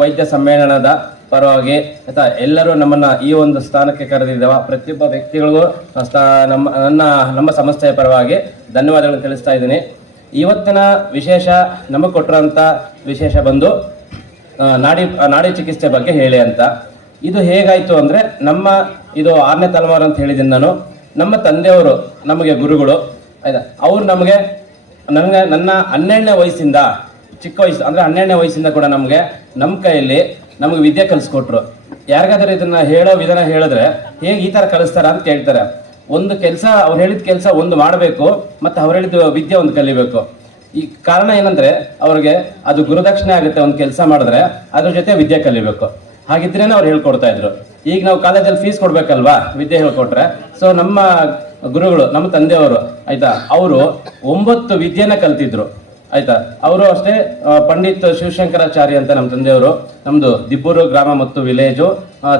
ವೈದ್ಯ ಸಮ್ಮೇಳನದ ಪರವಾಗಿ ಆಯ್ತಾ ಎಲ್ಲರೂ ನಮ್ಮನ್ನ ಈ ಒಂದು ಸ್ಥಾನಕ್ಕೆ ಕರೆದಿದ್ದೇವೆ. ಪ್ರತಿಯೊಬ್ಬ ವ್ಯಕ್ತಿಗಳಿಗೂ ನಮ್ಮ ಸಂಸ್ಥೆಯ ಪರವಾಗಿ ಧನ್ಯವಾದಗಳನ್ನು ತಿಳಿಸ್ತಾ ಇದ್ದೀನಿ. ಇವತ್ತಿನ ವಿಶೇಷ ನಮಗೆ ಕೊಟ್ಟಿರೋಂಥ ವಿಶೇಷ ಬಂದು ನಾಡಿ ಚಿಕಿತ್ಸೆ ಬಗ್ಗೆ ಹೇಳಿ ಅಂತ. ಇದು ಹೇಗಾಯಿತು ಅಂದರೆ ಇದು 6ನೇ ತಲೆಮಾರು ಅಂತ ಹೇಳಿದ್ದೀನಿ ನಾನು. ನಮ್ಮ ತಂದೆಯವರು ನಮಗೆ ಗುರುಗಳು ಆಯ್ತಾ. ಅವರು ನನ್ನ 12ನೇ ವಯಸ್ಸಿಂದ ಚಿಕ್ಕ ವಯಸ್ಸು ಅಂದರೆ 12ನೇ ವಯಸ್ಸಿಂದ ಕೂಡ ನಮ್ಮ ಕೈಯಲ್ಲಿ ನಮಗೆ ವಿದ್ಯೆ ಕಲಿಸ್ಕೊಟ್ರು. ಯಾರಿಗಾದ್ರೂ ಇದನ್ನ ಹೇಳೋ ವಿಧಾನ ಹೇಳಿದ್ರೆ ಹೇಗೆ ಈ ಥರ ಕಲಿಸ್ತಾರ ಅಂತ ಕೇಳ್ತಾರೆ. ಒಂದು ಕೆಲಸ ಅವ್ರು ಹೇಳಿದ ಕೆಲಸ ಒಂದು ಮಾಡಬೇಕು, ಮತ್ತು ಅವ್ರು ಹೇಳಿದ ವಿದ್ಯೆ ಒಂದು ಕಲಿಬೇಕು. ಈ ಕಾರಣ ಏನಂದ್ರೆ ಅವ್ರಿಗೆ ಅದು ಗುರುದಕ್ಷಿಣೆ ಆಗುತ್ತೆ. ಒಂದು ಕೆಲಸ ಮಾಡಿದ್ರೆ ಅದ್ರ ಜೊತೆ ವಿದ್ಯೆ ಕಲಿಬೇಕು. ಹಾಗಿದ್ರೇನೆ ಅವ್ರು ಹೇಳ್ಕೊಡ್ತಾ ಇದ್ರು. ಈಗ ನಾವು ಕಾಲೇಜಲ್ಲಿ ಫೀಸ್ ಕೊಡ್ಬೇಕಲ್ವಾ ವಿದ್ಯೆ ಹೇಳ್ಕೊಟ್ರೆ. ಸೊ ನಮ್ಮ ಗುರುಗಳು, ನಮ್ಮ ತಂದೆಯವರು ಆಯ್ತಾ, ಅವರು 9 ವಿದ್ಯೆನ ಕಲ್ತಿದ್ರು ಆಯ್ತಾ. ಅವರು ಅಷ್ಟೇ ಪಂಡಿತ್ ಶಿವಶಂಕರಾಚಾರ್ಯ ಅಂತ ನಮ್ಮ ತಂದೆಯವರು. ನಮ್ದು ದಿಬ್ಬೂರು ಗ್ರಾಮ ಮತ್ತು ವಿಲೇಜು,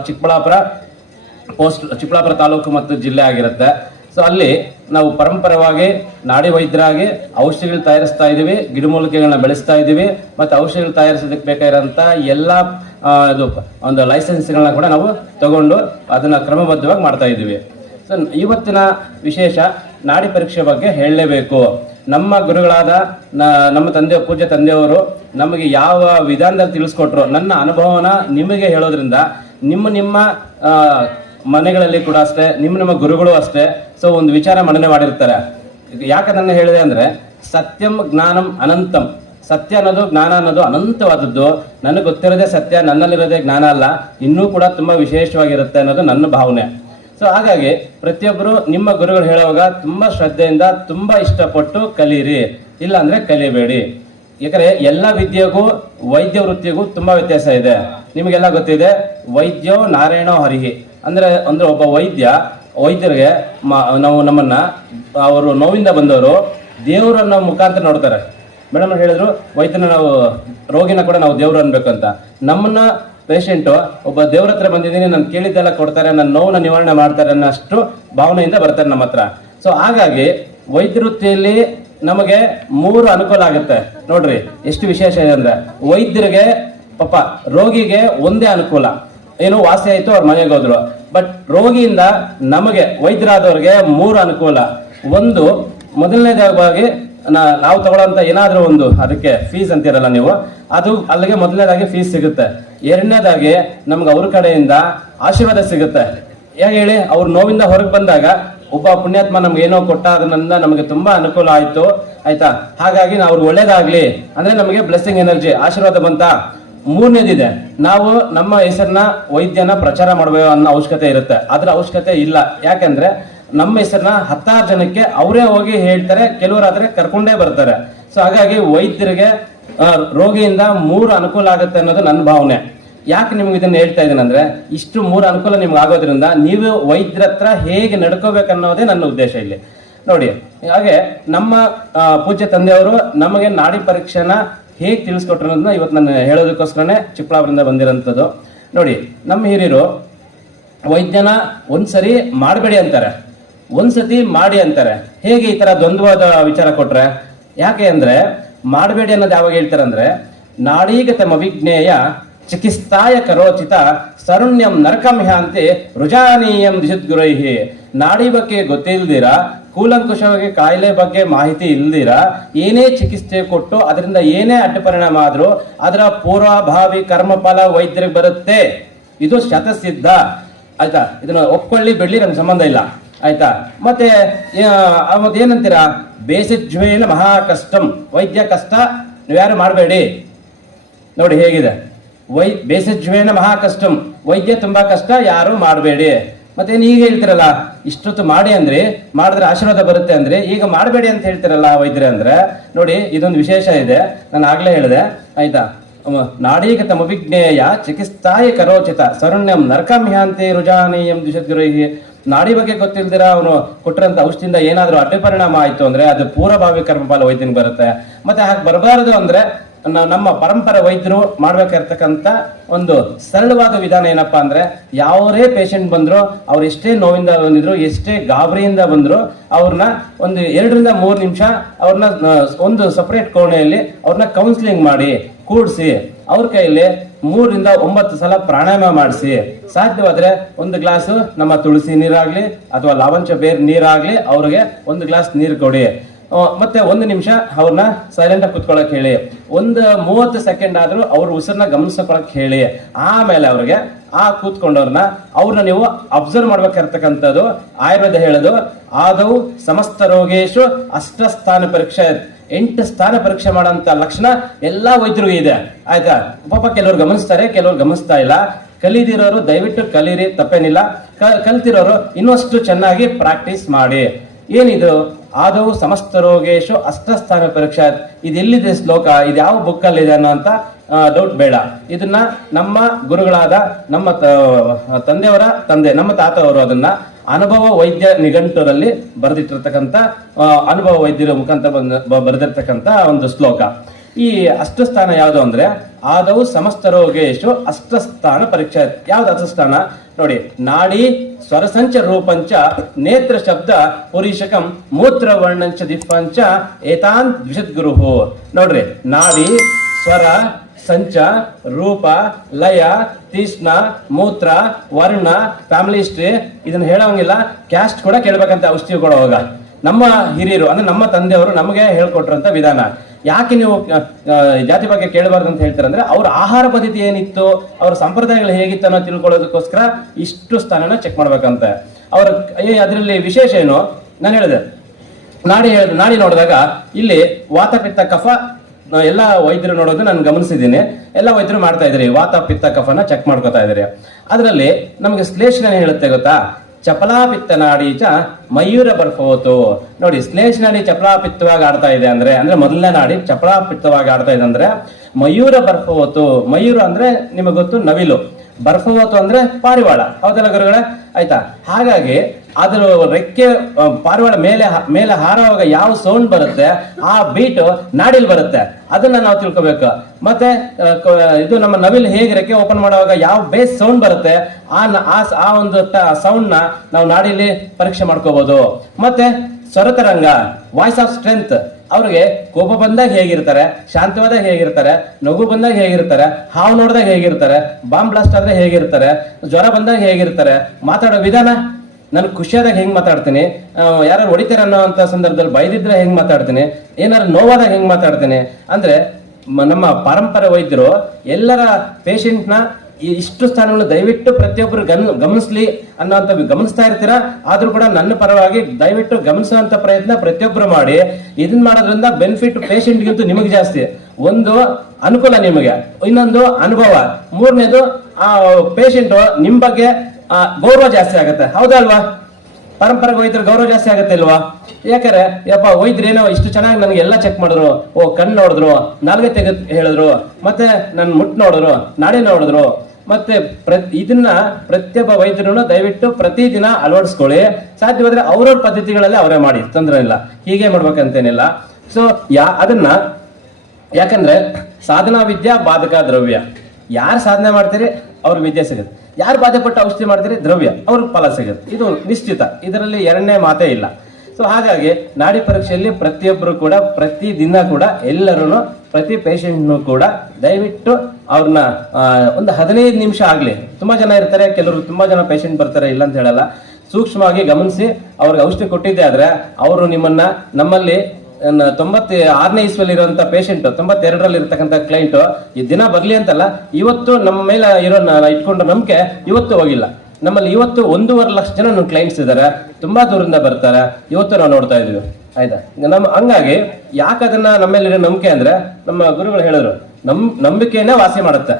ಚಿಕ್ಕಬಳ್ಳಾಪುರ ತಾಲೂಕು ಮತ್ತು ಜಿಲ್ಲೆ ಆಗಿರುತ್ತೆ. ಸೊ ಅಲ್ಲಿ ನಾವು ಪರಂಪರವಾಗಿ ನಾಡಿ ವೈದ್ಯರಾಗಿ ಔಷಧಿಗಳು ತಯಾರಿಸ್ತಾ ಇದ್ದೀವಿ, ಗಿಡಮೂಲಿಕೆಗಳನ್ನ ಬೆಳೆಸ್ತಾ ಇದ್ದೀವಿ, ಮತ್ತು ಔಷಧಿಗಳು ತಯಾರಿಸೋದಕ್ಕೆ ಬೇಕಾಗಿರೋಂಥ ಎಲ್ಲ ಇದು ಒಂದು ಲೈಸೆನ್ಸ್ಗಳನ್ನ ಕೂಡ ನಾವು ತಗೊಂಡು ಅದನ್ನ ಕ್ರಮಬದ್ಧವಾಗಿ ಮಾಡ್ತಾ ಇದ್ದೀವಿ. ಸೊ ಇವತ್ತಿನ ವಿಶೇಷ ನಾಡಿ ಪರೀಕ್ಷೆ ಬಗ್ಗೆ ಹೇಳಲೇಬೇಕು. ನಮ್ಮ ಗುರುಗಳಾದ ನಮ್ಮ ಪೂಜ್ಯ ತಂದೆಯವರು ನಮಗೆ ಯಾವ ವಿಧಾನದಲ್ಲಿ ತಿಳಿಸ್ಕೊಟ್ರು, ನನ್ನ ಅನುಭವನ ನಿಮಗೆ ಹೇಳೋದ್ರಿಂದ ನಿಮ್ಮ ಮನೆಗಳಲ್ಲಿ ಕೂಡ ಅಷ್ಟೇ, ನಿಮ್ಮ ಗುರುಗಳು ಅಷ್ಟೇ ಸೊ ಒಂದು ವಿಚಾರ ಮಂಡನೆ ಮಾಡಿರ್ತಾರೆ. ಯಾಕೆ ನನ್ನ ಹೇಳಿದೆ ಅಂದರೆ, ಸತ್ಯಂ ಜ್ಞಾನಂ ಅನಂತಂ. ಸತ್ಯ ಅನ್ನೋದು, ಜ್ಞಾನ ಅನ್ನೋದು ಅನಂತವಾದದ್ದು. ನನಗೆ ಗೊತ್ತಿರೋದೇ ಸತ್ಯ, ನನ್ನಲ್ಲಿರೋದೇ ಜ್ಞಾನ ಅಲ್ಲ, ಇನ್ನೂ ಕೂಡ ತುಂಬ ವಿಶೇಷವಾಗಿರುತ್ತೆ ಅನ್ನೋದು ನನ್ನ ಭಾವನೆ. ಸೊ ಹಾಗಾಗಿ ಪ್ರತಿಯೊಬ್ಬರು ನಿಮ್ಮ ಗುರುಗಳು ಹೇಳುವಾಗ ತುಂಬ ಶ್ರದ್ಧೆಯಿಂದ ತುಂಬ ಇಷ್ಟಪಟ್ಟು ಕಲೀರಿ, ಇಲ್ಲ ಅಂದರೆ ಕಲಿಬೇಡಿ. ಯಾಕಂದರೆ ಎಲ್ಲ ವಿದ್ಯೆಗೂ ವೈದ್ಯ ವೃತ್ತಿಗೂ ತುಂಬ ವ್ಯತ್ಯಾಸ ಇದೆ. ನಿಮಗೆಲ್ಲ ಗೊತ್ತಿದೆ, ವೈದ್ಯೋ ನಾರಾಯಣೋ ಹರಿಹಿ ಅಂದರೆ ಒಬ್ಬ ವೈದ್ಯರಿಗೆ ನಮ್ಮನ್ನ ಅವರು ನೋವಿಂದ ಬಂದವರು ದೇವರನ್ನ ಮುಖಾಂತರ ನೋಡ್ತಾರೆ. ಮೇಡಮ್ ಹೇಳಿದ್ರು, ವೈದ್ಯನ ರೋಗಿನ ಕೂಡ ನಾವು ದೇವ್ರು ಅನ್ಬೇಕಂತ. ನಮ್ಮನ್ನ ಪೇಷಂಟು ಒಬ್ಬ ದೇವ್ರ ಹತ್ರ ಬಂದಿದ್ದೀನಿ, ನಾನು ಕೇಳಿದ್ದೆಲ್ಲ ಕೊಡ್ತಾರೆ, ನನ್ನ ನೋವನ್ನ ನಿವಾರಣೆ ಮಾಡ್ತಾರೆ ಅನ್ನೋಷ್ಟು ಭಾವನೆಯಿಂದ ಬರ್ತಾರೆ ನಮ್ಮ ಹತ್ರ. ಸೊ ಹಾಗಾಗಿ ವೈದ್ಯ ವೃತ್ತಿಯಲ್ಲಿ ನಮಗೆ 3 ಅನುಕೂಲ ಆಗುತ್ತೆ. ನೋಡ್ರಿ ಎಷ್ಟು ವಿಶೇಷ ಇದೆ ಅಂದ್ರೆ, ವೈದ್ಯರಿಗೆ ಪಾಪ ರೋಗಿಗೆ ಒಂದೇ ಅನುಕೂಲ, ಏನೋ ವಾಸಿ ಆಯ್ತು ಅವ್ರ ಮನೆಗೆ ಹೋದ್ರು. ಬಟ್ ರೋಗಿಯಿಂದ ನಮಗೆ ವೈದ್ಯರಾದವ್ರಿಗೆ 3 ಅನುಕೂಲ. ಒಂದು, ಮೊದಲನೇದಾಗಿ ನಾವು ತಗೊಳ್ಳೋಂಥ ಏನಾದ್ರೂ ಒಂದು ಅದಕ್ಕೆ ಫೀಸ್ ಅಂತಿರಲ್ಲ ನೀವು, ಅದು ಅಲ್ಲಿಗೆ ಮೊದಲನೇದಾಗಿ ಫೀಸ್ ಸಿಗುತ್ತೆ. ಎರಡನೇದಾಗಿ ನಮ್ಗೆ ಅವ್ರ ಕಡೆಯಿಂದ ಆಶೀರ್ವಾದ ಸಿಗುತ್ತೆ. ಹೇಗೆ ಹೇಳಿ, ಅವ್ರ ನೋವಿಂದ ಹೊರಗೆ ಬಂದಾಗ ಒಬ್ಬ ಪುಣ್ಯಾತ್ಮ ನಮ್ಗೆ ಏನೋ ಕೊಟ್ಟ, ಅದರಿಂದ ನಮಗೆ ತುಂಬಾ ಅನುಕೂಲ ಆಯ್ತು ಆಯ್ತಾ. ಹಾಗಾಗಿ ನಾವು ಅವ್ರಿಗೆ ಒಳ್ಳೇದಾಗ್ಲಿ ಅಂದ್ರೆ ನಮಗೆ ಬ್ಲೆಸ್ಸಿಂಗ್ ಎನರ್ಜಿ, ಆಶೀರ್ವಾದ ಬಂತ. ಮೂರನೇದಿದೆ, ನಾವು ನಮ್ಮ ಹೆಸರನ್ನ ವೈದ್ಯನ ಪ್ರಚಾರ ಮಾಡಬೇಕು ಅನ್ನೋ ಅವಶ್ಯಕತೆ ಇರುತ್ತೆ. ಅದ್ರ ಅವಶ್ಯಕತೆ ಇಲ್ಲ. ಯಾಕಂದ್ರೆ ನಮ್ಮ ಹೆಸರನ್ನ 10 ಜನಕ್ಕೆ ಅವರೇ ಹೋಗಿ ಹೇಳ್ತಾರೆ, ಕೆಲವರಾದ್ರೆ ಕರ್ಕೊಂಡೇ ಬರ್ತಾರೆ. ಸೊ ಹಾಗಾಗಿ ವೈದ್ಯರಿಗೆ ರೋಗಿಯಿಂದ 3 ಅನುಕೂಲ ಆಗುತ್ತೆ ಅನ್ನೋದು ನನ್ನ ಭಾವನೆ. ಯಾಕೆ ನಿಮ್ಗೆ ಇದನ್ನ ಹೇಳ್ತಾ ಇದ್ದೀನಿ ಅಂದ್ರೆ, ಇಷ್ಟು 3 ಅನುಕೂಲ ನಿಮ್ಗೆ ಆಗೋದ್ರಿಂದ ನೀವು ವೈದ್ಯರ ಹತ್ರ ಹೇಗೆ ನಡ್ಕೋಬೇಕನ್ನೋದೇ ನನ್ನ ಉದ್ದೇಶ ಇಲ್ಲಿ. ನೋಡಿ, ಹಾಗೆ ನಮ್ಮ ಪೂಜ್ಯ ತಂದೆಯವರು ನಮಗೆ ನಾಡಿ ಪರೀಕ್ಷೆನ ಹೇಗೆ ತಿಳಿಸ್ಕೊಟ್ರು ಅನ್ನೋದನ್ನ ಇವತ್ತು ನಾನು ಹೇಳೋದಕ್ಕೋಸ್ಕರನೇ ಚಿಕ್ಕಬಳ್ಳಾಪುರದಿಂದ ಬಂದಿರೋಂಥದ್ದು. ನೋಡಿ, ನಮ್ಮ ಹಿರಿಯರು ವೈದ್ಯನ ಒಂದ್ಸರಿ ಮಾಡಬೇಡಿ ಅಂತಾರೆ, ಒಂದ್ಸತಿ ಮಾಡಿ ಅಂತಾರೆ. ಹೇಗೆ ಈ ತರ ದ್ವಂದ್ವದ ವಿಚಾರ ಕೊಟ್ರೆ? ಯಾಕೆ ಅಂದ್ರೆ, ಮಾಡಬೇಡಿ ಅನ್ನೋದು ಯಾವಾಗ ಹೇಳ್ತಾರೆ ಅಂದ್ರೆ, ನಾಡೀಗತಮ ವಿಜ್ಞೇಯ ಚಿಕಿತ್ಸಾಯ ಕರೋಚಿತ ಸರುಣ್ಯಂ ನರಕಂ ಹ್ಯಾಂತಿ ರುಜಾನೀಯಂ ದಿಶದ್ಗುರೈಹಿ. ನಾಡಿ ಬಗ್ಗೆ ಗೊತ್ತಿಲ್ದಿರ, ಕೂಲಂಕುಷವಾಗಿ ಕಾಯಿಲೆ ಬಗ್ಗೆ ಮಾಹಿತಿ ಇಲ್ದಿರ ಏನೇ ಚಿಕಿತ್ಸೆ ಕೊಟ್ಟು ಅದರಿಂದ ಏನೇ ಅಡ್ಡ ಪರಿಣಾಮ ಆದ್ರೂ ಅದರ ಪೂರ್ವಭಾವಿ ಕರ್ಮಫಲ ವೈದ್ಯರಿಗೆ ಬರುತ್ತೆ. ಇದು ಶತಸಿದ್ಧ ಆಯ್ತಾ. ಇದನ್ನ ಒಪ್ಕೊಳ್ಳಿ ಬಿಡ್ಲಿ, ನಮ್ಗೆ ಸಂಬಂಧ ಇಲ್ಲ ಆಯ್ತಾ. ಮತ್ತೆ ಏನಂತೀರಾ, ಬೇಸಿಜ್ವೇನ ಮಹಾ ಕಷ್ಟಂ, ವೈದ್ಯ ಕಷ್ಟ, ನೀವ್ಯಾರು ಮಾಡಬೇಡಿ. ನೋಡಿ ಹೇಗಿದೆ, ಬೇಸಿಜ್ವೇನ ಮಹಾ ಕಷ್ಟಂ, ವೈದ್ಯ ತುಂಬಾ ಕಷ್ಟ, ಯಾರು ಮಾಡಬೇಡಿ. ಮತ್ತೇನು ಈಗ ಹೇಳ್ತಿರಲ್ಲ, ಇಷ್ಟೊತ್ತು ಮಾಡಿ ಅಂದ್ರೆ ಮಾಡಿದ್ರೆ ಆಶೀರ್ವಾದ ಬರುತ್ತೆ ಅಂದ್ರೆ, ಈಗ ಮಾಡಬೇಡಿ ಅಂತ ಹೇಳ್ತಿರಲ್ಲ ವೈದ್ಯರೇ ಅಂದ್ರೆ. ನೋಡಿ, ಇದೊಂದು ವಿಶೇಷ ಇದೆ, ನಾನು ಆಗ್ಲೇ ಹೇಳಿದೆ ಆಯ್ತಾ. ನಾಡೀಗತಮ ವಿಜ್ಞೇಯ ಚಿಕಿತ್ಸಾಯ ಕರೋಚಿತ ಸರುಣ್ಯಂ ನರಕಂ ಹ್ಯಾಂತಿ ರುಜಾನೀಯಂ ದಿಶದ್ಗುರೈಹಿ. ನಾಡಿ ಬಗ್ಗೆ ಗೊತ್ತಿಲ್ದಿರ ಅವನು ಕೊಟ್ಟಿರೋಂಥ ಔಷಧಿಯಿಂದ ಏನಾದ್ರೂ ಅಡ್ಡ ಪರಿಣಾಮ ಆಯ್ತು ಅಂದ್ರೆ ಅದು ಪೂರ್ವಭಾವಿ ಕರ್ಮಫಲ ವೈದ್ಯನಿಗೆ ಬರುತ್ತೆ. ಮತ್ತೆ ಹಾಗೆ ಬರಬಾರದು ಅಂದ್ರೆ ನಮ್ಮ ಪರಂಪರೆ ವೈದ್ಯರು ಮಾಡ್ಬೇಕಿರ್ತಕ್ಕಂಥ ಒಂದು ಸರಳವಾದ ವಿಧಾನ ಏನಪ್ಪಾ ಅಂದ್ರೆ, ಯಾವರೇ ಪೇಷಂಟ್ ಬಂದ್ರು, ಅವ್ರು ಎಷ್ಟೇ ನೋವಿಂದ ಬಂದಿದ್ರು, ಎಷ್ಟೇ ಗಾಬರಿಯಿಂದ ಬಂದ್ರು, ಅವ್ರನ್ನ ಒಂದು 2 ರಿಂದ 3 ನಿಮಿಷ ಅವ್ರನ್ನ ಒಂದು ಸಪರೇಟ್ ಕೋಣೆಯಲ್ಲಿ ಅವ್ರನ್ನ ಕೌನ್ಸಿಲಿಂಗ್ ಮಾಡಿ ಕೂಡಿಸಿ ಅವ್ರ ಕೈಯಲ್ಲಿ 3ರಿಂದ 9 ಸಲ ಪ್ರಾಣಾಯಾಮ ಮಾಡಿಸಿ. ಸಾಧ್ಯವಾದ್ರೆ ಒಂದು ಗ್ಲಾಸ್ ನಮ್ಮ ತುಳಸಿ ನೀರಾಗ್ಲಿ ಅಥವಾ ಲಾವಂಚ ಬೇರ್ ನೀರಾಗ್ಲಿ ಅವ್ರಿಗೆ ಒಂದು ಗ್ಲಾಸ್ ನೀರು ಕೊಡಿ. ಮತ್ತೆ 1 ನಿಮಿಷ ಅವ್ರನ್ನ ಸೈಲೆಂಟ್ ಆಗಿ ಕುತ್ಕೊಳಕ್ ಹೇಳಿ. 30 ಸೆಕೆಂಡ್ ಆದ್ರೂ ಅವ್ರ ಉಸಿರನ್ನ ಗಮನಿಸ್ಕೊಳಕ್ ಹೇಳಿ. ಆಮೇಲೆ ಅವ್ರಿಗೆ ಕೂತ್ಕೊಂಡವ್ರನ್ನ ಅವ್ರನ್ನ ನೀವು ಅಬ್ಸರ್ವ್ ಮಾಡ್ಬೇಕಿರ್ತಕ್ಕಂಥದ್ದು ಆಯುರ್ವೇದ ಹೇಳೋದು ಆದವು ಸಮಸ್ತ ರೋಗೇಶು ಅಷ್ಟಸ್ಥಾನ ಪರೀಕ್ಷೆ, 8 ಸ್ಥಾನ ಪರೀಕ್ಷೆ ಮಾಡೋಂಥ ಲಕ್ಷಣ ಎಲ್ಲಾ ವೈದ್ಯರಿಗೂ ಇದೆ. ಆಯ್ತಾ? ಪಾಪ ಕೆಲವ್ರು ಗಮನಿಸ್ತಾರೆ, ಕೆಲವ್ರು ಗಮನಿಸ್ತಾ ಇಲ್ಲ. ಕಲಿದಿರೋರು ದಯವಿಟ್ಟು ಕಲೀರಿ, ತಪ್ಪೇನಿಲ್ಲ. ಕಲ್ತಿರೋರು ಇನ್ನಷ್ಟು ಚೆನ್ನಾಗಿ ಪ್ರಾಕ್ಟೀಸ್ ಮಾಡಿ. ಏನಿದು ಆದವು ಸಮಸ್ತ ರೋಗೇಶು ಅಷ್ಟಸ್ಥಾನ ಪರೀಕ್ಷಾ, ಇದೆಲ್ಲಿದೆ ಶ್ಲೋಕ, ಇದು ಯಾವ ಬುಕ್ ಅಲ್ಲಿ ಇದೆ ಅನ್ನೋ ಅಂತ ಡೌಟ್ ಬೇಡ. ಇದನ್ನ ನಮ್ಮ ಗುರುಗಳಾದ ನಮ್ಮ ತಂದೆಯವರ ತಂದೆ, ನಮ್ಮ ತಾತ ಅವರು ಅದನ್ನ ಅನುಭವ ವೈದ್ಯ ನಿಘಂಟುರಲ್ಲಿ ಬರೆದಿಟ್ಟಿರ್ತಕ್ಕಂಥ ಅನುಭವ ವೈದ್ಯರ ಮುಖಾಂತರ ಬರೆದಿರ್ತಕ್ಕಂಥ ಒಂದು ಶ್ಲೋಕ. ಈ ಅಷ್ಟಸ್ಥಾನ ಯಾವುದು ಅಂದ್ರೆ ಆದವು ಸಮಸ್ತ ರೋಗೇಶು ಅಷ್ಟಸ್ಥಾನ ಪರೀಕ್ಷೆ. ಯಾವ್ದು ಅಷ್ಟಸ್ಥಾನ ನೋಡಿ, ನಾಡಿ ಸ್ವರಸಂಚ ರೂಪಂಚ ನೇತ್ರ ಶಬ್ದ ಪುರೀಶಕಂ ಮೂತ್ರ ವರ್ಣಂಚ ದಿಪ್ಪಂಚ ಏತಾನ್ ದ್ವಿಷದ್ಗುರುಹು. ನೋಡ್ರಿ, ನಾಡಿ, ಸ್ವರ, ಸಂಚ, ರೂಪ, ಲಯ, ತೀಕ್ಷ್ಣ, ಮೂತ್ರ, ವರ್ಣ, ಫ್ಯಾಮಿಲಿ ಹಿಸ್ಟ್ರಿ ಇದನ್ನ ಹೇಳೋಂಗಿಲ್ಲ. ಕ್ಯಾಸ್ಟ್ ಕೂಡ ಕೇಳ್ಬೇಕಂತ ಔಷಧಿ ಕೊಡುವಾಗ ನಮ್ಮ ಹಿರಿಯರು ಅಂದ್ರೆ ನಮ್ಮ ತಂದೆಯವರು ನಮಗೆ ಹೇಳ್ಕೊಟ್ರಂತ ವಿಧಾನ. ಯಾಕೆ ನೀವು ಜಾತಿ ಬಗ್ಗೆ ಕೇಳಬಾರ್ದು ಅಂತ ಹೇಳ್ತಾರೆ ಅಂದ್ರೆ ಅವ್ರ ಆಹಾರ ಪದ್ಧತಿ ಏನಿತ್ತು, ಅವ್ರ ಸಂಪ್ರದಾಯಗಳು ಹೇಗಿತ್ತು ಅನ್ನೋ ತಿಳ್ಕೊಳ್ಳೋದಕ್ಕೋಸ್ಕರ ಇಷ್ಟು ಸ್ಥಾನನ ಚೆಕ್ ಮಾಡ್ಬೇಕಂತ. ಅವ್ರ ಅದರಲ್ಲಿ ವಿಶೇಷ ಏನು ನಾನು ಹೇಳಿದೆ, ನಾಡಿ ನೋಡಿದಾಗ ಇಲ್ಲಿ ವಾತ ಪಿತ್ತ ಕಫ ಎಲ್ಲ ವೈದ್ಯರು ನೋಡೋದು ನಾನು ಗಮನಿಸಿದ್ದೀನಿ. ಎಲ್ಲ ವೈದ್ಯರು ಮಾಡ್ತಾ ಇದ್ರಿ, ವಾತ ಪಿತ್ತ ಕಫನ ಚೆಕ್ ಮಾಡ್ಕೋತಾ ಇದ್ರಿ. ಅದರಲ್ಲಿ ನಮಗೆ ಶ್ಲೇಷಣ ಹೇಳುತ್ತೆ ಗೊತ್ತಾ, ಚಪಲಾಪಿತ್ತ ನಾಡಿ ಚ ಮಯೂರ ಬರ್ಫೋತು. ನೋಡಿ, ಶ್ಲೇಷ ನಾಡಿ ಚಪಲಾಪಿತ್ತವಾಗಿ ಆಡ್ತಾ ಇದೆ ಅಂದ್ರೆ ಮೊದಲನೇ ನಾಡಿ ಚಪಲಾಪಿತ್ತವಾಗಿ ಆಡ್ತಾ ಇದೆ ಅಂದ್ರೆ ಮಯೂರ ಬರ್ಫವತು. ಮಯೂರ ಅಂದ್ರೆ ನಿಮಗೆ ಗೊತ್ತು ನವಿಲು, ಬರ್ಫವತು ಅಂದ್ರೆ ಪಾರಿವಾಳ. ಹೌದಲ್ಲ ಗುರುಗಳೇ? ಆಯ್ತಾ? ಹಾಗಾಗಿ ಅದ್ರ ರೆಕ್ಕೆ ಪಾರಿವಾಳ ಮೇಲೆ ಹಾರುವಾಗ ಯಾವ ಸೌಂಡ್ ಬರುತ್ತೆ ಆ ಬೀಟ್ ನಾಡಿಲ್ ಬರುತ್ತೆ, ಅದನ್ನ ನಾವು ತಿಳ್ಕೊಬೇಕು. ಮತ್ತೆ ಇದು ನಮ್ಮ ನವಿಲ್ ಹೇಗೆ ರೆಕ್ಕೆ ಓಪನ್ ಮಾಡುವಾಗ ಯಾವ ಬೇಸ್ ಸೌಂಡ್ ಬರುತ್ತೆ ಆ ಒಂದು ಸೌಂಡ್ ನ ನಾವು ನಾಡಿಲಿ ಪರೀಕ್ಷೆ ಮಾಡ್ಕೋಬಹುದು. ಮತ್ತೆ ಸ್ವರತರಂಗ, ವಾಯ್ಸ್ ಆಫ್ ಸ್ಟ್ರೆಂತ್, ಅವ್ರಿಗೆ ಕೋಪ ಬಂದಾಗ ಹೇಗಿರ್ತಾರೆ, ಶಾಂತವಾದಾಗ ಹೇಗಿರ್ತಾರೆ, ನಗು ಬಂದಾಗ ಹೇಗಿರ್ತಾರೆ, ಹಾವು ನೋಡಿದಾಗ ಹೇಗಿರ್ತಾರೆ, ಬಾಂಬ್ ಬ್ಲಾಸ್ಟ್ ಆದ್ರೆ ಹೇಗಿರ್ತಾರೆ, ಜ್ವರ ಬಂದಾಗ ಹೇಗಿರ್ತಾರೆ, ಮಾತಾಡೋ ವಿಧಾನ, ನಾನು ಖುಷಿಯಾದಾಗ ಹೆಂಗ್ ಮಾತಾಡ್ತೀನಿ, ಯಾರು ಹೊಡಿತಾರೆ ಅನ್ನೋ ಅಂತ ಸಂದರ್ಭದಲ್ಲಿ ಬೈದಿದ್ರೆ ಹೆಂಗ್ ಮಾತಾಡ್ತೀನಿ, ಏನಾರು ನೋವಾದಾಗ ಹೆಂಗ್ ಮಾತಾಡ್ತೀನಿ ಅಂದ್ರೆ ನಮ್ಮ ಪಾರಂಪರ್ಯ ವೈದ್ಯರು ಎಲ್ಲರ ಪೇಷಂಟ್ನ ಇಷ್ಟು ಸ್ಥಾನಗಳು ದಯವಿಟ್ಟು ಪ್ರತಿಯೊಬ್ಬರು ಗಮನಿಸ್ಲಿ ಅನ್ನೋಂಥ ಗಮನಿಸ್ತಾ ಇರ್ತೀರಾ. ಆದ್ರೂ ಕೂಡ ನನ್ನ ಪರವಾಗಿ ದಯವಿಟ್ಟು ಗಮನಿಸುವಂತ ಪ್ರಯತ್ನ ಪ್ರತಿಯೊಬ್ಬರು ಮಾಡಿ. ಇದನ್ನ ಮಾಡೋದ್ರಿಂದ ಬೆನಿಫಿಟ್ ಪೇಷಂಟ್ಗಿಂತೂ ನಿಮಗೆ ಜಾಸ್ತಿ. ಒಂದು ಅನುಕೂಲ ನಿಮಗೆ, ಇನ್ನೊಂದು ಅನುಭವ, ಮೂರನೇದು ಆ ಪೇಷಂಟ್ ನಿಮ್ ಬಗ್ಗೆ ಗೌರವ ಜಾಸ್ತಿ ಆಗುತ್ತೆ. ಹೌದಲ್ವಾ? ಪರಂಪರೆ ವೈದ್ಯರು ಗೌರವ ಜಾಸ್ತಿ ಆಗುತ್ತೆ ಇಲ್ವಾ? ಯಾಕಂದ್ರೆ ಯಪ್ಪ ವೈದ್ಯರೇನೋ ಇಷ್ಟು ಚೆನ್ನಾಗಿ ನನಗೆ ಎಲ್ಲ ಚೆಕ್ ಮಾಡಿದ್ರು, ಕಣ್ಣು ನೋಡಿದ್ರು, ನಾಲ್ಗೆ ತೆಗೆದು ಹೇಳಿದ್ರು, ಮತ್ತೆ ನನ್ನ ಮುಟ್ಟು ನೋಡಿದ್ರು, ನಾಡಿ ನೋಡಿದ್ರು. ಮತ್ತೆ ಇದನ್ನ ಪ್ರತಿಯೊಬ್ಬ ವೈದ್ಯರು ದಯವಿಟ್ಟು ಪ್ರತಿದಿನ ಅಳವಡಿಸ್ಕೊಳ್ಳಿ. ಸಾಧ್ಯವಾದ್ರೆ ಅವ್ರವ್ರ ಪದ್ಧತಿಗಳಲ್ಲಿ ಅವರೇ ಮಾಡಿ, ತೊಂದರೆ ಇಲ್ಲ. ಹೀಗೆ ಮಾಡ್ಬೇಕಂತೇನಿಲ್ಲ. ಸೊ ಅದನ್ನ ಯಾಕಂದ್ರೆ ಸಾಧನಾ ವಿದ್ಯಾ ಬಾಧಕ ದ್ರವ್ಯ. ಯಾರು ಸಾಧನೆ ಮಾಡ್ತೀರಿ ಅವ್ರಿಗೆ ವಿದ್ಯೆ ಸಿಗುತ್ತೆ, ಯಾರು ಬಾಧೆ ಪಟ್ಟು ಔಷಧಿ ಮಾಡ್ತೀರಿ ದ್ರವ್ಯ ಅವ್ರಿಗೆ ಫಲ ಸಿಗುತ್ತೆ. ಇದು ನಿಶ್ಚಿತ, ಇದರಲ್ಲಿ ಎರಡನೇ ಮಾತೇ ಇಲ್ಲ. ಸೊ ಹಾಗಾಗಿ ನಾಡಿ ಪರೀಕ್ಷೆಯಲ್ಲಿ ಪ್ರತಿಯೊಬ್ಬರು ಕೂಡ ಪ್ರತಿದಿನ ಕೂಡ ಎಲ್ಲರೂ ಪ್ರತಿ ಪೇಷಂಟ್ನು ಕೂಡ ದಯವಿಟ್ಟು ಅವ್ರನ್ನ ಒಂದು 15 ನಿಮಿಷ ಆಗ್ಲಿ, ತುಂಬಾ ಜನ ಇರ್ತಾರೆ, ಕೆಲವರು ತುಂಬಾ ಜನ ಪೇಷಂಟ್ ಬರ್ತಾರೆ, ಇಲ್ಲ ಅಂತ ಹೇಳಲ್ಲ, ಸೂಕ್ಷ್ಮವಾಗಿ ಗಮನಿಸಿ ಅವ್ರಿಗೆ ಔಷಧಿ ಕೊಟ್ಟಿದ್ದೆ ಆದ್ರೆ ಅವರು ನಿಮ್ಮನ್ನ ನಮ್ಮಲ್ಲಿ 96ನೇ ಇಸ್ವಿಯಲ್ಲಿ ಇರುವಂತ ಪೇಷಂಟ್ 92ರಲ್ಲಿ ಇರ್ತಕ್ಕಂಥ ಕ್ಲೈಂಟ್ ಈ ದಿನ ಬರ್ಲಿ ಅಂತಲ್ಲ, ಇವತ್ತು ನಮ್ಮ ಮೇಲೆ ಇಟ್ಕೊಂಡ ನಂಬಿಕೆ ಇವತ್ತು ಹೋಗಿಲ್ಲ. ನಮ್ಮಲ್ಲಿ ಇವತ್ತು 1.5 ಲಕ್ಷ ಜನ ನನ್ನ ಕ್ಲೈಂಟ್ಸ್ ಇದ್ದಾರೆ, ತುಂಬಾ ದೂರದಿಂದ ಬರ್ತಾರೆ, ಇವತ್ತು ನಾವು ನೋಡ್ತಾ ಇದೀವಿ. ಆಯ್ತಾ? ಹಂಗಾಗಿ ಯಾಕೆ ಅದನ್ನ ನಮ್ಮಲ್ಲಿರೋ ನಂಬಿಕೆ ಅಂದ್ರೆ ನಮ್ಮ ಗುರುಗಳು ಹೇಳಿದ್ರು, ನಂಬಿಕೆನೇ ವಾಸಿ ಮಾಡುತ್ತೆ.